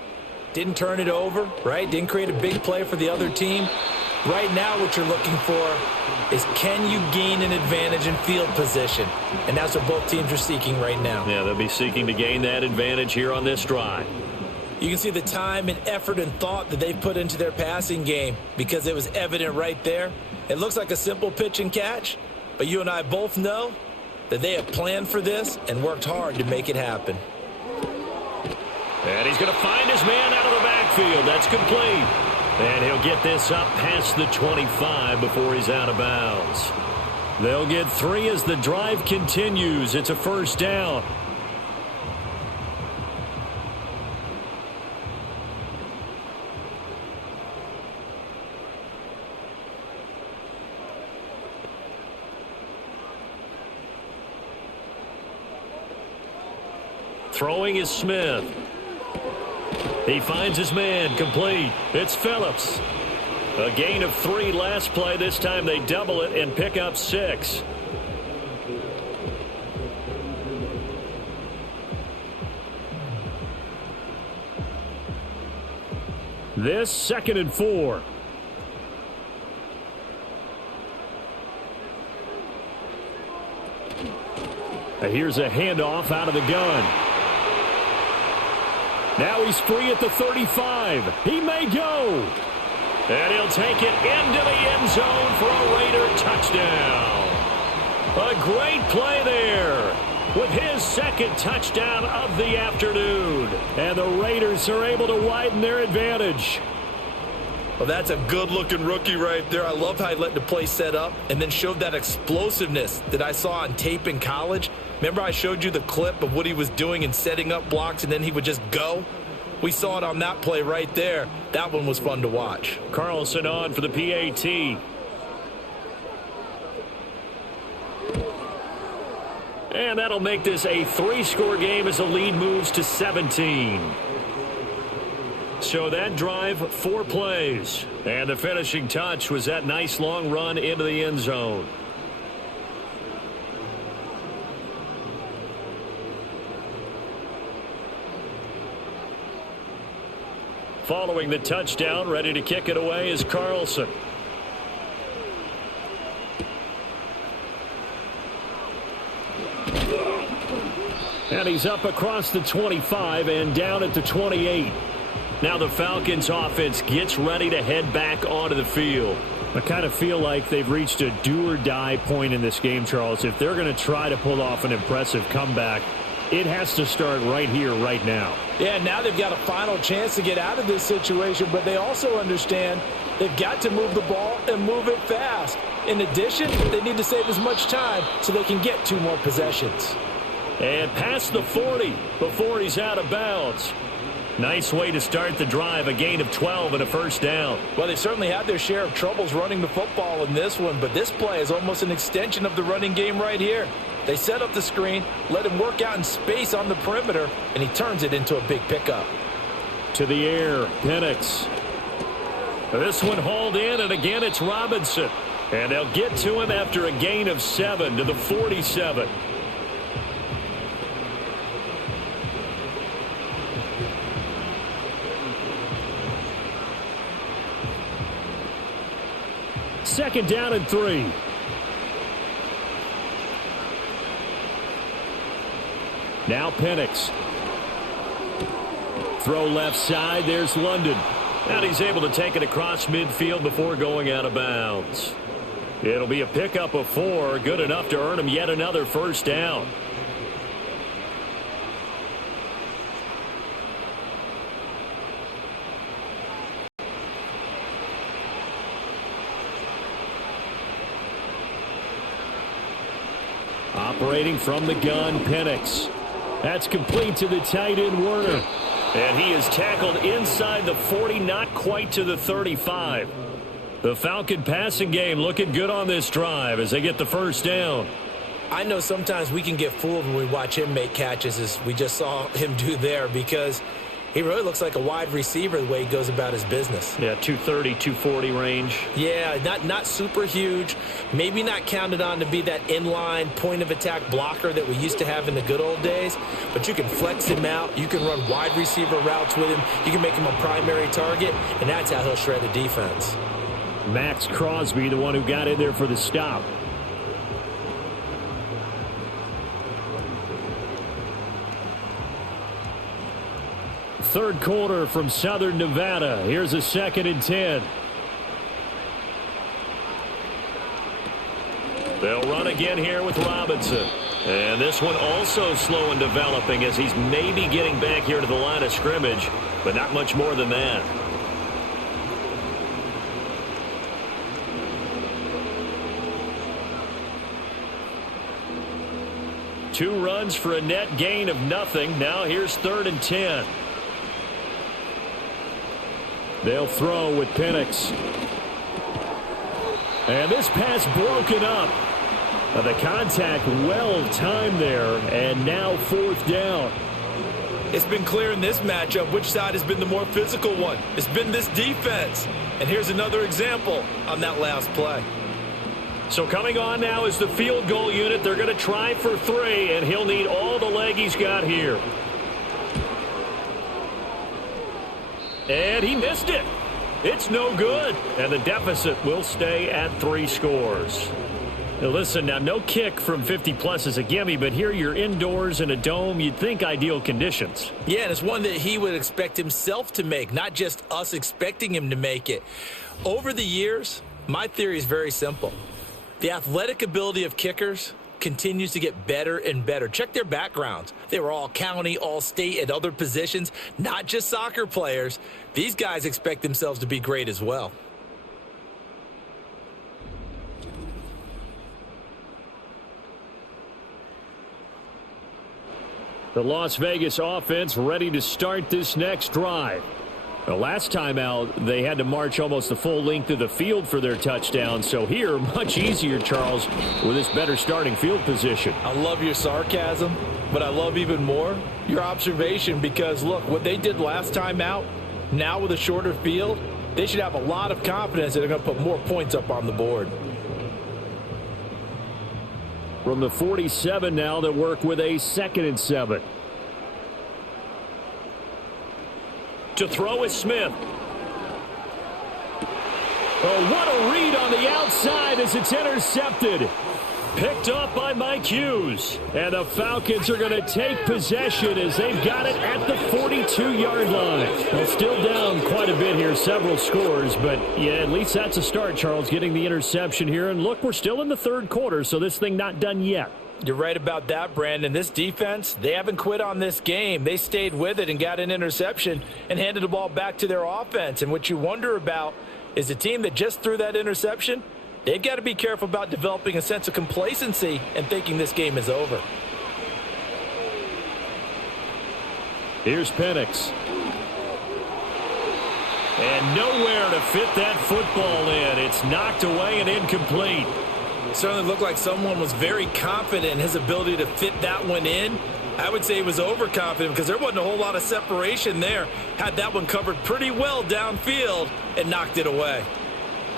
Didn't turn it over, right? Didn't create a big play for the other team. Right now what you're looking for is, can you gain an advantage in field position? And that's what both teams are seeking right now. Yeah, they'll be seeking to gain that advantage here on this drive. You can see the time and effort and thought that they've put into their passing game because it was evident right there. It looks like a simple pitch and catch, but you and I both know that they have planned for this and worked hard to make it happen. And he's going to find his man out of the backfield. That's complete. And he'll get this up past the 25 before he's out of bounds. They'll get 3 as the drive continues. It's a first down. Throwing is Smith. He finds his man, complete. It's Phillips. A gain of 3 last play. This time they double it and pick up 6. This 2nd and 4. And here's a handoff out of the gun. Now he's free at the 35. He may go. And he'll take it into the end zone for a Raider touchdown. A great play there with his second touchdown of the afternoon. And the Raiders are able to widen their advantage. Well, that's a good-looking rookie right there. I love how he let the play set up and then showed that explosiveness that I saw on tape in college. Remember I showed you the clip of what he was doing and setting up blocks, and then he would just go? We saw it on that play right there. That one was fun to watch. Carlson on for the PAT. And that'll make this a 3-score game as the lead moves to 17. So that drive, 4 plays. And the finishing touch was that nice long run into the end zone. Following the touchdown, ready to kick it away is Carlson. And he's up across the 25 and down at the 28. Now the Falcons offense gets ready to head back onto the field. I kind of feel like they've reached a do-or-die point in this game, Charles. If they're going to try to pull off an impressive comeback, it has to start right here, right now. Yeah, now they've got a final chance to get out of this situation, but they also understand they've got to move the ball and move it fast. In addition, they need to save as much time so they can get 2 more possessions. And past the 40 before he's out of bounds. Nice way to start the drive, a gain of 12 and a first down. Well, they certainly had their share of troubles running the football in this one, but this play is almost an extension of the running game right here. They set up the screen, let him work out in space on the perimeter, and he turns it into a big pickup. To the air, Penix. This one hauled in, and again it's Robinson. And they'll get to him after a gain of 7 to the 47. Second down and 3. Now Penix. Throw left side. There's London. And he's able to take it across midfield before going out of bounds. It'll be a pickup of 4. Good enough to earn him yet another first down. Operating from the gun, Penix. That's complete to the tight end, Werner. And he is tackled inside the 40, not quite to the 35. The Falcon passing game looking good on this drive as they get the first down. I know sometimes we can get fooled when we watch him make catches, as we just saw him do there, because he really looks like a wide receiver the way he goes about his business. Yeah, 230, 240 range. Yeah, not super huge. Maybe not counted on to be that inline point-of-attack blocker that we used to have in the good old days. But you can flex him out. You can run wide receiver routes with him. You can make him a primary target, and that's how he'll shred the defense. Max Crosby, the one who got in there for the stop. Third quarter from Southern Nevada. Here's a 2nd and 10. They'll run again here with Robinson. And this one also slow in developing as he's maybe getting back here to the line of scrimmage, but not much more than that. Two runs for a net gain of nothing. Now here's 3rd and 10. They'll throw with Penix. And this pass broken up. The contact well timed there, and now 4th down. It's been clear in this matchup which side has been the more physical one. It's been this defense. And here's another example on that last play. So coming on now is the field goal unit. They're going to try for 3, and he'll need all the leg he's got here. And he missed it. It's no good. And the deficit will stay at 3 scores. Now listen, now no kick from 50-plus is a gimme, but here you're indoors in a dome. You'd think ideal conditions. Yeah, and it's one that he would expect himself to make, not just us expecting him to make it. Over the years, my theory is very simple. The athletic ability of kickers continues to get better and better. Check their backgrounds. They were all county, all state, at other positions, not just soccer players. These guys expect themselves to be great as well. The Las Vegas offense ready to start this next drive. The last time out, they had to march almost the full length of the field for their touchdown. So here, much easier, Charles, with this better starting field position. I love your sarcasm, but I love even more your observation because, look, what they did last time out, now with a shorter field, they should have a lot of confidence that they're going to put more points up on the board. From the 47 now, they'll work with a 2nd and 7. To throw is Smith. Oh, what a read on the outside as it's intercepted. Picked up by Mike Hughes. And the Falcons are going to take possession as they've got it at the 42-yard line. Well, still down quite a bit here, several scores. But, yeah, at least that's a start, Charles, getting the interception here. And, look, we're still in the third quarter, so this thing not done yet. You're right about that, Brandon. This defense, they haven't quit on this game. They stayed with it and got an interception and handed the ball back to their offense. And what you wonder about is the team that just threw that interception, they've got to be careful about developing a sense of complacency and thinking this game is over. Here's Penix. And nowhere to fit that football in. It's knocked away and incomplete. It certainly looked like someone was very confident in his ability to fit that one in. I would say he was overconfident because there wasn't a whole lot of separation there. Had that one covered pretty well downfield and knocked it away.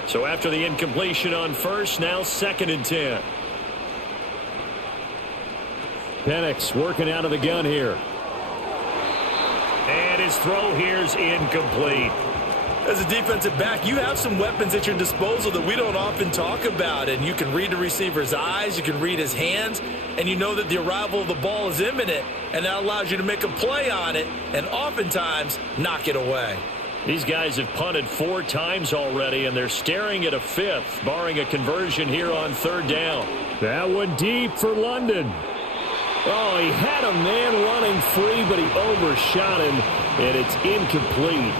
So after the incompletion on first, now 2nd and 10. Penix working out of the gun here. And his throw here's incomplete. As a defensive back, you have some weapons at your disposal that we don't often talk about. And you can read the receiver's eyes, you can read his hands, and you know that the arrival of the ball is imminent. And that allows you to make a play on it and oftentimes knock it away. These guys have punted 4 times already, and they're staring at a 5th, barring a conversion here on 3rd down. That one deep for London. Oh, he had a man running free, but he overshot him, and it's incomplete.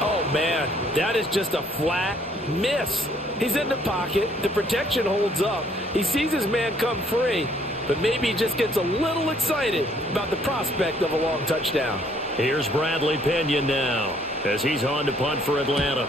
Oh, man, that is just a flat miss. He's in the pocket. The protection holds up. He sees his man come free, but maybe he just gets a little excited about the prospect of a long touchdown. Here's Bradley Pinion now as he's on to punt for Atlanta.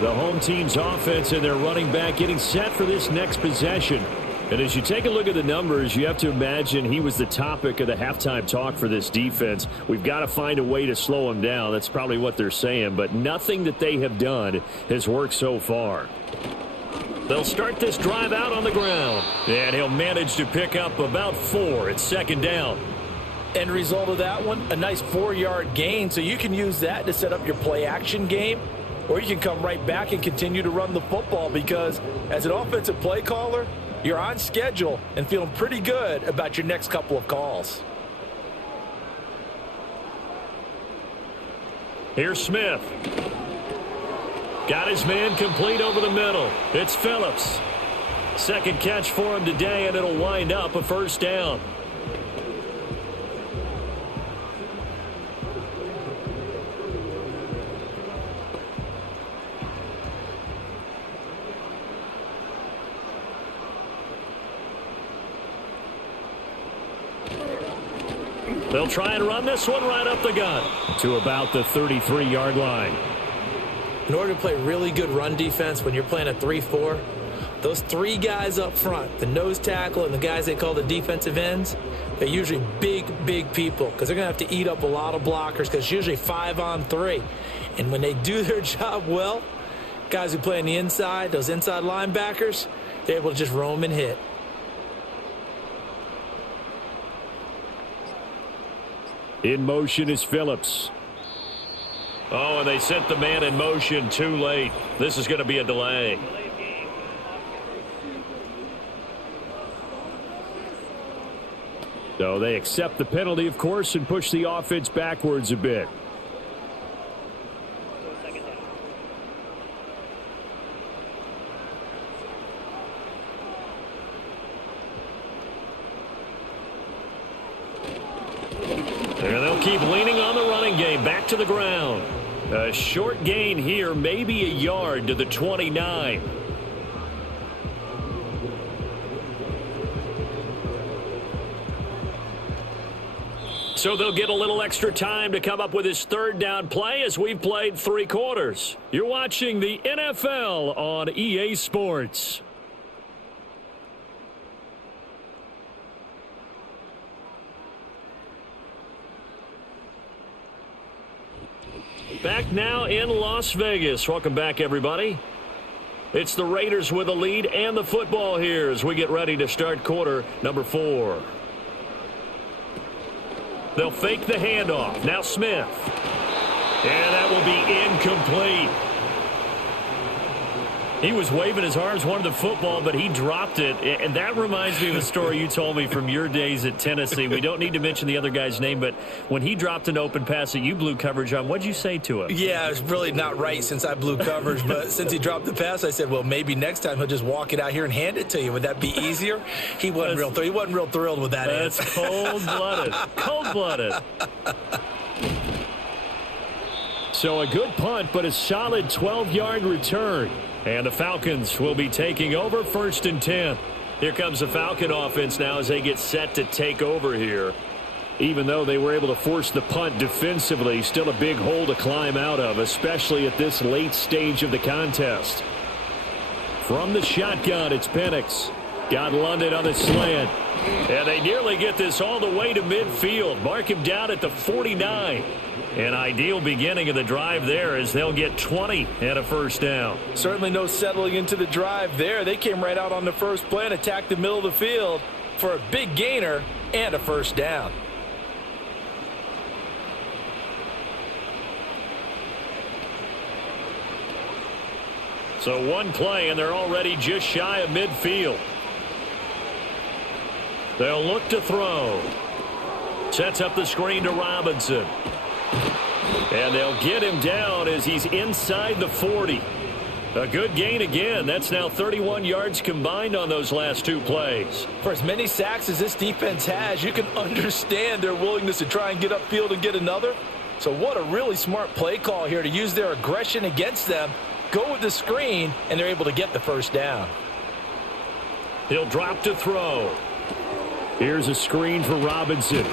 The home team's offense and their running back getting set for this next possession. And as you take a look at the numbers, you have to imagine he was the topic of the halftime talk for this defense. We've got to find a way to slow him down. That's probably what they're saying. But nothing that they have done has worked so far. They'll start this drive out on the ground. And he'll manage to pick up about 4 at 2nd down. End result of that one, a nice 4-yard gain. So you can use that to set up your play-action game. Or you can come right back and continue to run the football because as an offensive play caller, you're on schedule and feeling pretty good about your next couple of calls. Here's Smith. Got his man complete over the middle. It's Phillips. 2nd catch for him today, and it'll wind up a 1st down. They'll try and run this one right up the gut to about the 33-yard line. In order to play really good run defense when you're playing a 3-4, those 3 guys up front, the nose tackle and the guys they call the defensive ends, they're usually big people because they're going to have to eat up a lot of blockers because it's usually 5-on-3. And when they do their job well, guys who play on the inside, those inside linebackers, they're able to just roam and hit. In motion is Phillips. Oh, and they sent the man in motion too late. This is going to be a delay. So they accept the penalty, of course, and push the offense backwards a bit. And they'll keep leaning on the running game. Back to the ground. A short gain here, maybe a yard to the 29. So they'll get a little extra time to come up with his third down play as we've played 3 quarters. You're watching the NFL on EA Sports. Back now in Las Vegas. Welcome back, everybody. It's the Raiders with a lead and the football here as we get ready to start quarter number 4. They'll fake the handoff. Now Smith. And that will be incomplete. He was waving his arms, wanted the football, but he dropped it. And that reminds me of a story you told me from your days at Tennessee. We don't need to mention the other guy's name, but when he dropped an open pass that you blew coverage on, what'd you say to him? Yeah, it's really not right since I blew coverage, but since he dropped the pass, I said, well, maybe next time he'll just walk it out here and hand it to you. Would that be easier? He wasn't real thrilled with that. That's cold-blooded. Cold-blooded. So a good punt, but a solid 12-yard return. And the Falcons will be taking over 1st and 10. Here comes the Falcon offense now as they get set to take over here. Even though they were able to force the punt defensively, still a big hole to climb out of, especially at this late stage of the contest. From the shotgun, it's Penix. Got London on the slant. And they nearly get this all the way to midfield. Mark him down at the 49. An ideal beginning of the drive there as they'll get 20 and a first down. Certainly no settling into the drive there. They came right out on the first play and attacked the middle of the field for a big gainer and a first down. So one play and they're already just shy of midfield. They'll look to throw. Sets up the screen to Robinson. And they'll get him down as he's inside the 40. A good gain again. That's now 31 yards combined on those last 2 plays. For as many sacks as this defense has, you can understand their willingness to try and get upfield and get another. So what a really smart play call here to use their aggression against them. Go with the screen, and they're able to get the first down. He'll drop to throw. Here's a screen for Robinson.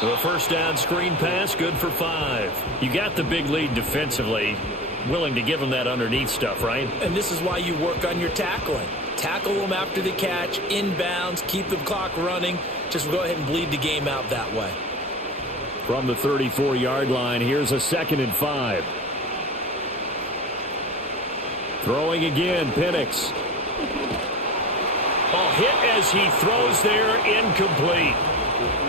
The first down screen pass, good for 5. You got the big lead defensively. Willing to give them that underneath stuff, right? And this is why you work on your tackling. Tackle them after the catch, inbounds, keep the clock running. Just go ahead and bleed the game out that way. From the 34-yard line, here's a 2nd and 5. Throwing again, Penix. Oh, hit as he throws there, incomplete.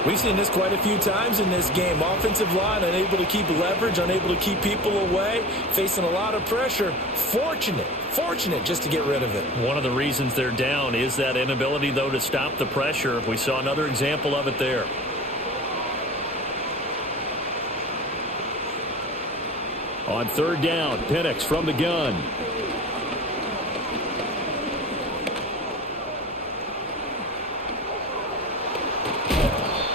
We've seen this quite a few times in this game. Offensive line unable to keep leverage, unable to keep people away, facing a lot of pressure. Fortunate just to get rid of it. One of the reasons they're down is that inability, though, to stop the pressure. We saw another example of it there. On 3rd down, Penix from the gun.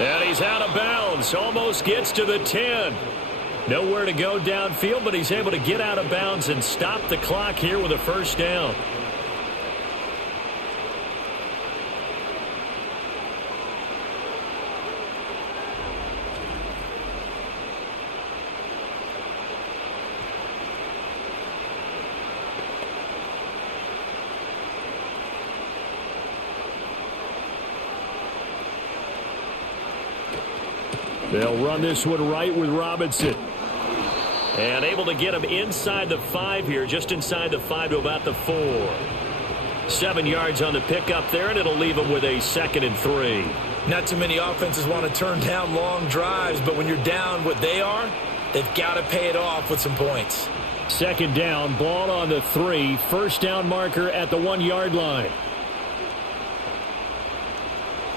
And he's out of bounds. Almost gets to the 10. Nowhere to go downfield, but he's able to get out of bounds and stop the clock here with a first down. They'll run this one right with Robinson. And able to get him inside the 5 here, just inside the 5 to about the 4. 7 yards on the pickup there, and it'll leave him with a 2nd and 3. Not too many offenses want to turn down long drives, but when you're down what they are, They've got to pay it off with some points. Second down, ball on the 3. First down marker at the 1-yard line.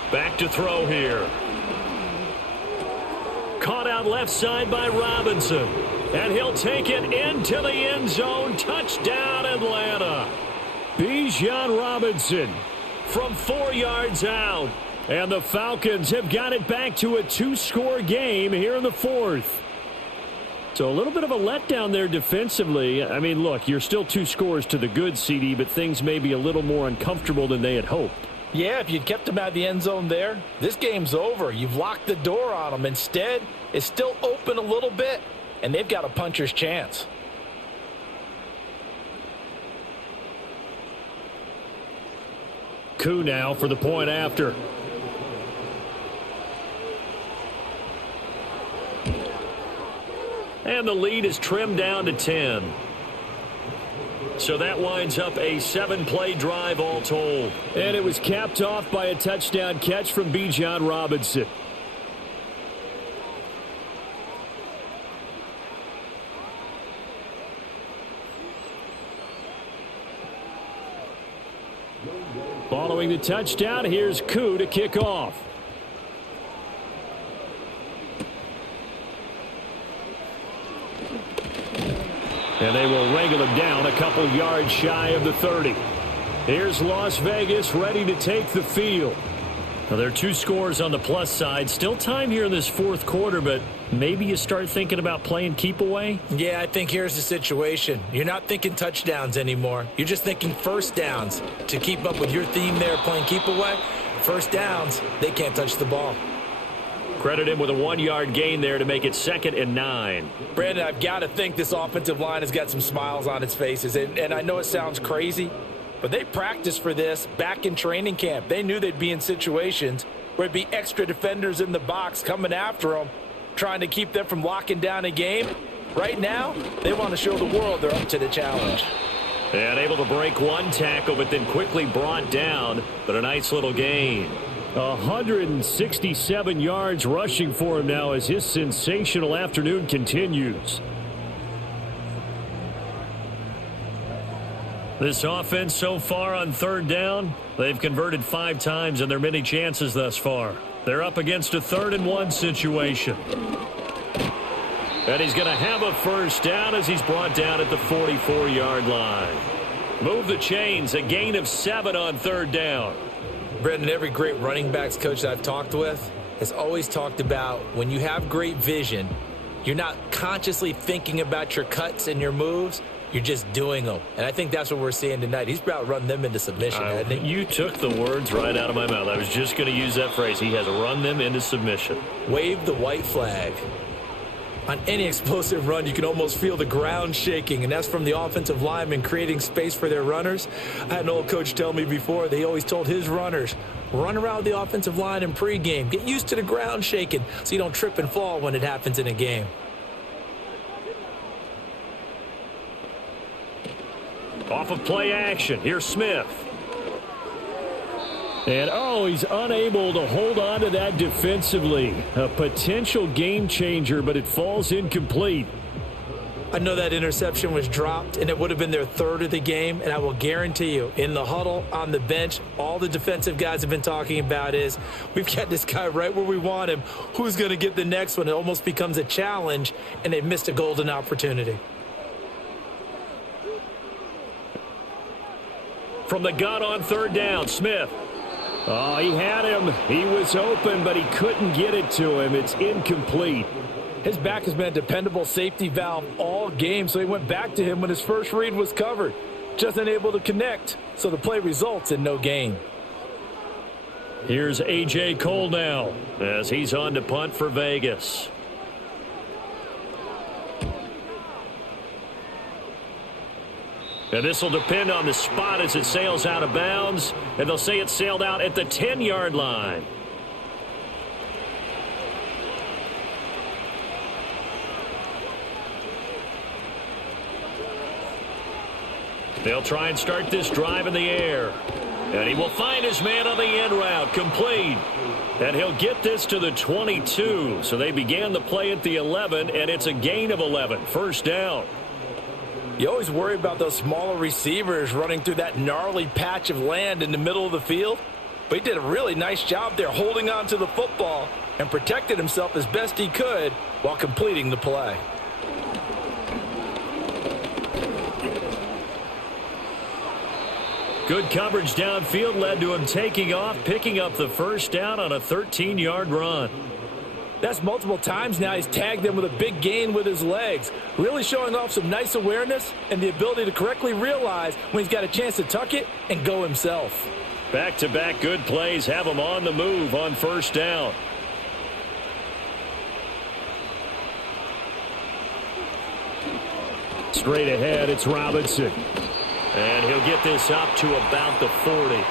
Back to throw here. Caught out left side by Robinson. And he'll take it into the end zone. Touchdown, Atlanta. Bijan Robinson from 4 yards out. And the Falcons have got it back to a 2-score game here in the 4th. So a little bit of a letdown there defensively. I mean, look, you're still 2 scores to the good, CD, but things may be a little more uncomfortable than they had hoped. Yeah, if you'd kept them out of the end zone there, this game's over. You've locked the door on them. Instead, it's still open a little bit, and they've got a puncher's chance. Koo now for the point after. And the lead is trimmed down to 10. So that winds up a 7-play drive all told. And it was capped off by a touchdown catch from Bijan Robinson. Following the touchdown, here's Koo to kick off. And they will wrangle him down a couple yards shy of the 30. Here's Las Vegas ready to take the field. Now, there are 2 scores on the plus side. Still time here in this 4th quarter, but maybe you start thinking about playing keep away? Yeah, I think here's the situation. You're not thinking touchdowns anymore. You're just thinking first downs. To keep up with your theme there, playing keep away, first downs, they can't touch the ball. Credit him with a 1-yard gain there to make it 2nd and 9. Brandon, I've got to think this offensive line has got some smiles on its faces. And I know it sounds crazy, but they practiced for this back in training camp. They knew they'd be in situations where it'd be extra defenders in the box coming after them, trying to keep them from locking down a game. Right now, they want to show the world they're up to the challenge. And able to break 1 tackle, but then quickly brought down. But a nice little gain. 167 yards rushing for him now as his sensational afternoon continues. This offense so far on 3rd down, they've converted 5 times in their many chances thus far. They're up against a 3rd and 1 situation. And he's going to have a first down as he's brought down at the 44-yard line. Move the chains, a gain of 7 on 3rd down. Brendan, every great running backs coach that I've talked with has always talked about when you have great vision, you're not consciously thinking about your cuts and your moves. You're just doing them. And I think that's what we're seeing tonight. He's about run them into submission, hasn't he? You took the words right out of my mouth. I was just going to use that phrase. He has run them into submission. Wave the white flag. On any explosive run, you can almost feel the ground shaking, and that's from the offensive linemen creating space for their runners. I had an old coach tell me before, they always told his runners, run around the offensive line in pregame. Get used to the ground shaking so you don't trip and fall when it happens in a game. Off of play action, here's Smith. And, he's unable to hold on to that defensively. A potential game changer, but it falls incomplete. I know that interception was dropped, and it would have been their 3rd of the game, and I will guarantee you, in the huddle, on the bench, all the defensive guys have been talking about is, we've got this guy right where we want him. Who's going to get the next one? It almost becomes a challenge, and they missed a golden opportunity. From the gun on 3rd down, Smith. Oh, he had him. He was open, but he couldn't get it to him. It's incomplete. His back has been a dependable safety valve all game, so he went back to him when his first read was covered. Just unable to connect, so the play results in no gain. Here's A.J. Cole now as he's on to punt for Vegas. And this will depend on the spot as it sails out of bounds. And they'll say it sailed out at the 10-yard line. They'll try and start this drive in the air. And he will find his man on the end route, complete. And he'll get this to the 22. So they began the play at the 11, and it's a gain of 11. First down. You always worry about those smaller receivers running through that gnarly patch of land in the middle of the field. But he did a really nice job there holding on to the football and protected himself as best he could while completing the play. Good coverage downfield led to him taking off, picking up the first down on a 13-yard run. That's multiple times now he's tagged them with a big gain with his legs, really showing off some nice awareness and the ability to correctly realize when he's got a chance to tuck it and go himself. Back-to-back good plays have him on the move on first down. Straight ahead, it's Robinson. And he'll get this up to about the 40.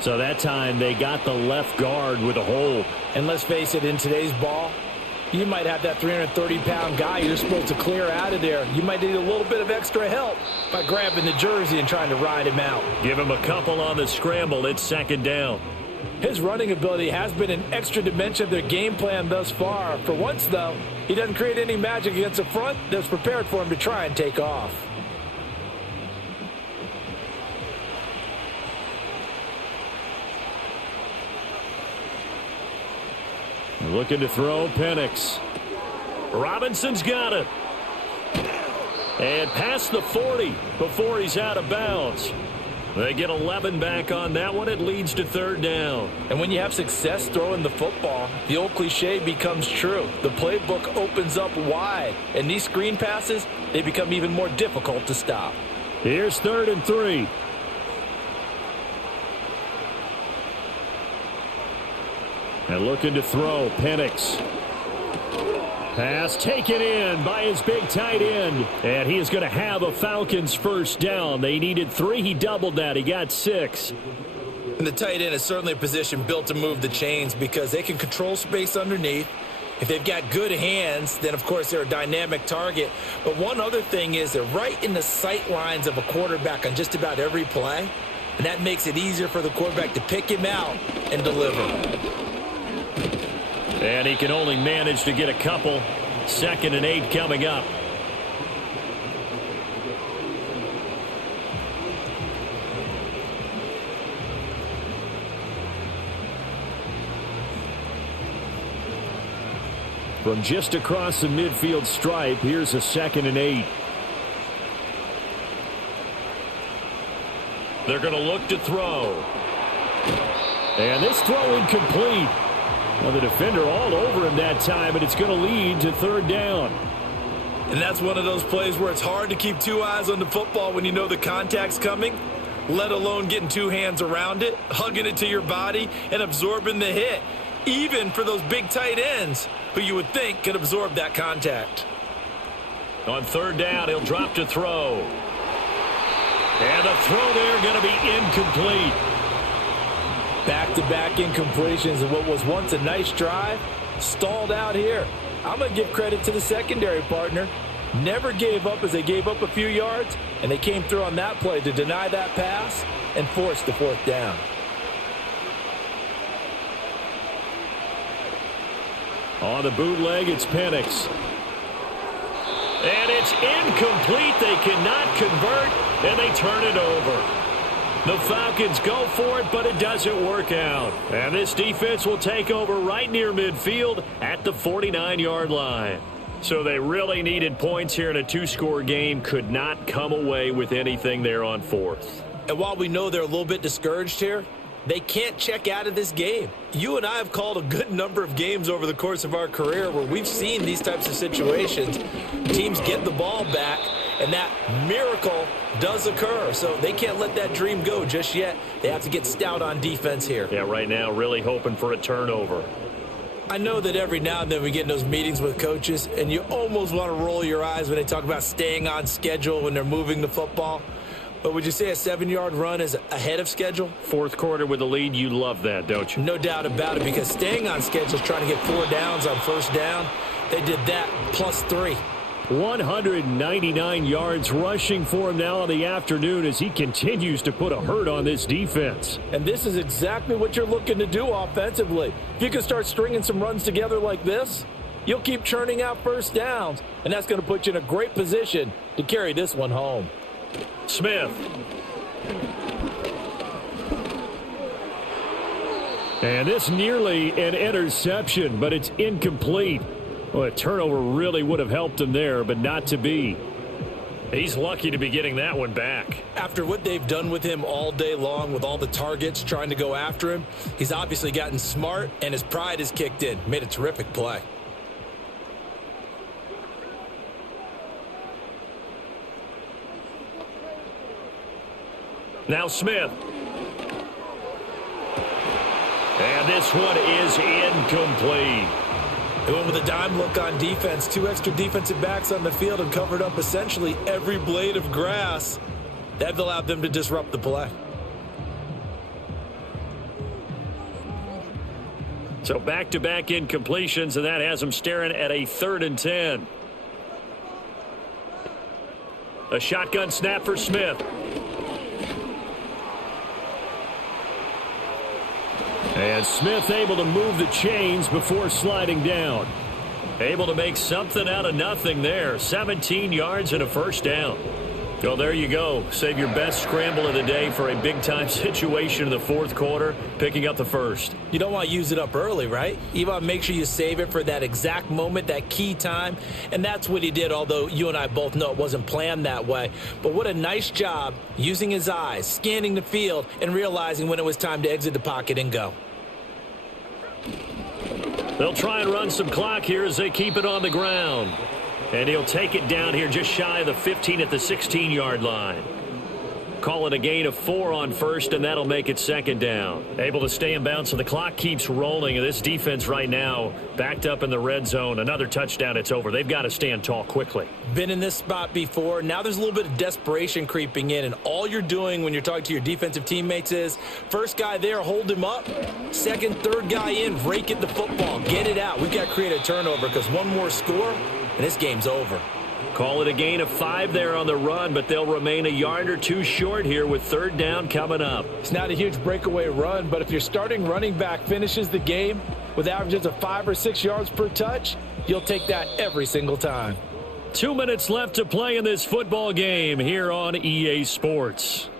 So that time they got the left guard with a hold. And let's face it, in today's ball, you might have that 330-pound guy you're supposed to clear out of there. You might need a little bit of extra help by grabbing the jersey and trying to ride him out. Give him a couple on the scramble. It's second down. His running ability has been an extra dimension of their game plan thus far. For once, though, he doesn't create any magic against a front that's prepared for him to try and take off. Looking to throw, Penix. Robinson's got it. And past the 40 before he's out of bounds. They get 11 back on that one. It leads to third down. And when you have success throwing the football, the old cliche becomes true. The playbook opens up wide. And these screen passes, they become even more difficult to stop. Here's 3rd and 3. And looking to throw, Penix. Pass taken in by his big tight end. And he is going to have a Falcons first down. They needed 3. He doubled that. He got 6. And the tight end is certainly a position built to move the chains because they can control space underneath. If they've got good hands, then, of course, they're a dynamic target. But one other thing is they're right in the sight lines of a quarterback on just about every play. And that makes it easier for the quarterback to pick him out and deliver. And he can only manage to get a couple. 2nd and 8 coming up. From just across the midfield stripe, here's a 2nd and 8. They're going to look to throw. And this throw incomplete. Well, the defender all over him that time, and it's going to lead to third down. And that's one of those plays where it's hard to keep 2 eyes on the football when you know the contact's coming, let alone getting 2 hands around it, hugging it to your body, and absorbing the hit, even for those big tight ends who you would think could absorb that contact. On third down, he'll drop to throw. And the throw there going to be incomplete. Back-to-back incompletions of what was once a nice drive, stalled out here. I'm going to give credit to the secondary partner. Never gave up as they gave up a few yards, and they came through on that play to deny that pass and force the 4th down. On the bootleg, it's Penix. And it's incomplete. They cannot convert, and they turn it over. The Falcons go for it, but it doesn't work out. And this defense will take over right near midfield at the 49-yard line. So they really needed points here in a 2-score game. Could not come away with anything there on 4th. And while we know they're a little bit discouraged here, they can't check out of this game. You and I have called a good number of games over the course of our career where we've seen these types of situations. Teams get the ball back, and that miracle does occur. So they can't let that dream go just yet. They have to get stout on defense here. Yeah, right now really hoping for a turnover. I know that every now and then we get in those meetings with coaches, and you almost want to roll your eyes when they talk about staying on schedule when they're moving the football. But would you say a 7-yard run is ahead of schedule? 4th quarter with a lead, you love that, don't you? No doubt about it, because staying on schedule is trying to get 4 downs on first down. They did that +3. 199 yards rushing for him now in the afternoon as he continues to put a hurt on this defense. And this is exactly what you're looking to do offensively. If you can start stringing some runs together like this, you'll keep churning out first downs, and that's going to put you in a great position to carry this one home. Smith. And this nearly an interception, but it's incomplete. Well, a turnover really would have helped him there, but not to be. He's lucky to be getting that one back. After what they've done with him all day long with all the targets trying to go after him, he's obviously gotten smart, and his pride has kicked in. Made a terrific play. Now Smith. And this one is incomplete. They went with a dime look on defense. 2 extra defensive backs on the field and covered up essentially every blade of grass. That allowed them to disrupt the play. So back-to-back incompletions, and that has them staring at a 3rd and 10. A shotgun snap for Smith. And Smith able to move the chains before sliding down. Able to make something out of nothing there. 17 yards and a first down. Well, there you go. Save your best scramble of the day for a big-time situation in the 4th quarter, picking up the first. You don't want to use it up early, right? You want to make sure you save it for that exact moment, that key time. And that's what he did, although you and I both know it wasn't planned that way. But what a nice job using his eyes, scanning the field, and realizing when it was time to exit the pocket and go. They'll try and run some clock here as they keep it on the ground. And he'll take it down here just shy of the 15 at the 16-yard line. Call it a gain of 4 on first, and that'll make it 2nd down. Able to stay in bounds, so the clock keeps rolling. And this defense right now backed up in the red zone. Another touchdown, it's over. They've got to stand tall quickly. Been in this spot before. Now there's a little bit of desperation creeping in, and all you're doing when you're talking to your defensive teammates is first guy there, hold him up. Second, third guy in, rake at the football. Get it out. We've got to create a turnover because one more score, and this game's over. Call it a gain of 5 there on the run, but they'll remain a yard or 2 short here with 3rd down coming up. It's not a huge breakaway run, but if your starting running back finishes the game with averages of 5 or 6 yards per touch, you'll take that every single time. 2 minutes left to play in this football game here on EA Sports.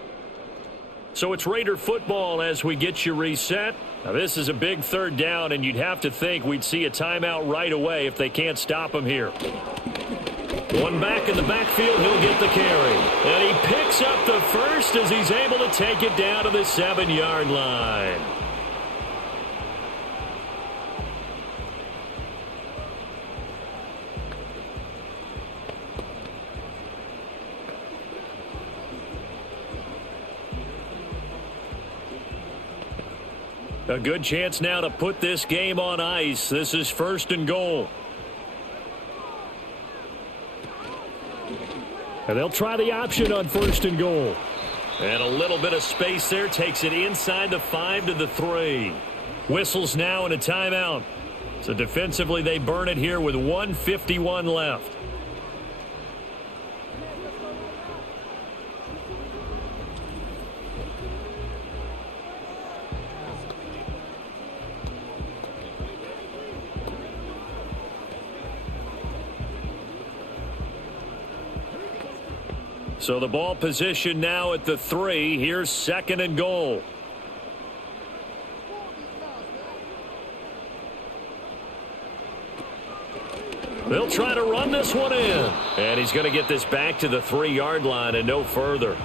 So it's Raider football as we get you reset. Now this is a big 3rd down, and you'd have to think we'd see a timeout right away if they can't stop him here. One back in the backfield, he'll get the carry. And he picks up the first as he's able to take it down to the 7-yard line. A good chance now to put this game on ice. This is 1st and goal. And they'll try the option on 1st and goal. And a little bit of space there takes it inside the 5 to the 3. Whistles now and a timeout. So defensively they burn it here with 1:51 left. So the ball position now at the 3. Here's 2nd and goal. They'll try to run this one in. And he's going to get this back to the 3-yard line and no further.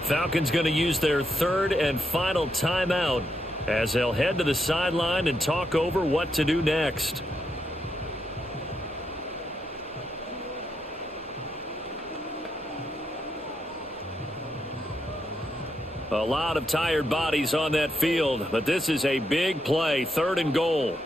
Falcons going to use their 3rd and final timeout as they'll head to the sideline and talk over what to do next. A lot of tired bodies on that field, but this is a big play, 3rd and goal.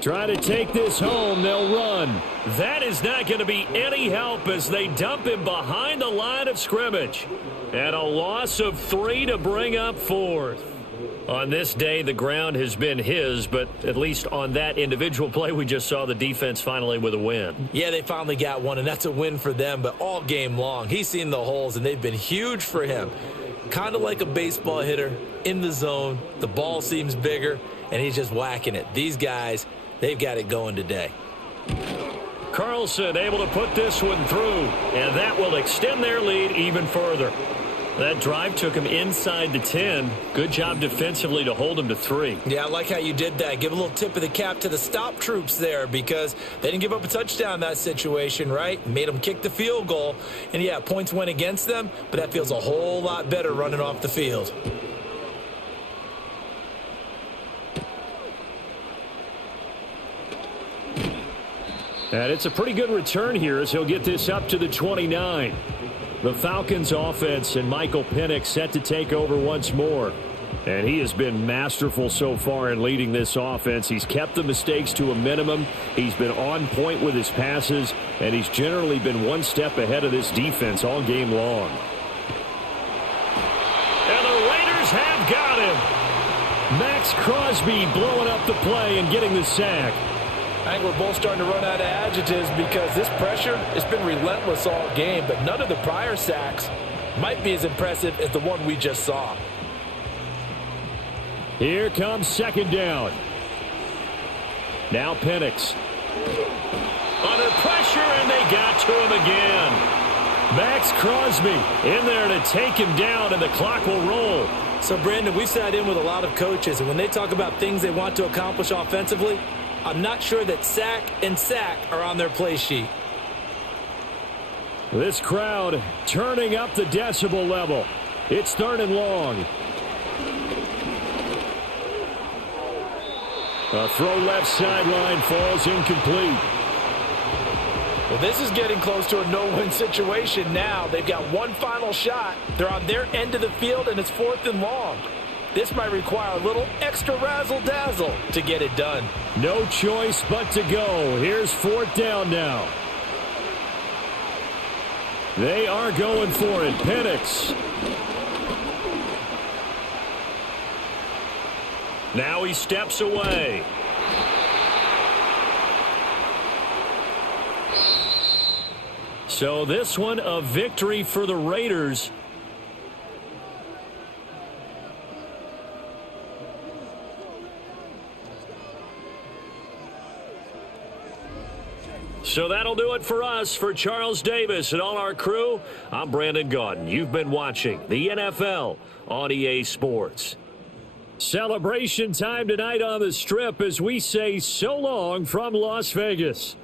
Try to take this home, they'll run. That is not going to be any help as they dump him behind the line of scrimmage. And a loss of 3 to bring up 4th. On this day, the ground has been his, but at least on that individual play, we just saw the defense finally with a win. Yeah, they finally got one, and that's a win for them, but all game long, he's seen the holes, and they've been huge for him. Kind of like a baseball hitter in the zone. The ball seems bigger, and he's just whacking it. These guys, they've got it going today. Carlson able to put this one through, and that will extend their lead even further. That drive took him inside the 10. Good job defensively to hold him to 3. Yeah, I like how you did that. Give a little tip of the cap to the stop troops there because they didn't give up a touchdown in that situation, right? Made them kick the field goal. And, yeah, points went against them, but that feels a whole lot better running off the field. And it's a pretty good return here as he'll get this up to the 29. The Falcons offense and Michael Penix set to take over once more. And he has been masterful so far in leading this offense. He's kept the mistakes to a minimum. He's been on point with his passes. And he's generally been one step ahead of this defense all game long. And the Raiders have got him. Max Crosby blowing up the play and getting the sack. I think we're both starting to run out of adjectives because this pressure has been relentless all game, but none of the prior sacks might be as impressive as the one we just saw. Here comes second down. Now Penix. Under pressure, and they got to him again. Max Crosby in there to take him down, and the clock will roll. So, Brandon, we've sat in with a lot of coaches, and when they talk about things they want to accomplish offensively, I'm not sure that sack and sack are on their play sheet. This crowd turning up the decibel level. It's 3rd and long. A throw left sideline falls incomplete. Well, this is getting close to a no-win situation now. They've got one final shot. They're on their end of the field, and it's 4th and long. This might require a little extra razzle-dazzle to get it done. No choice but to go. Here's 4th down now. They are going for it. Penix. Now he steps away. So this one a victory for the Raiders. So that'll do it for us. For Charles Davis and all our crew, I'm Brandon Gaudin. You've been watching the NFL on EA Sports. Celebration time tonight on the Strip as we say so long from Las Vegas.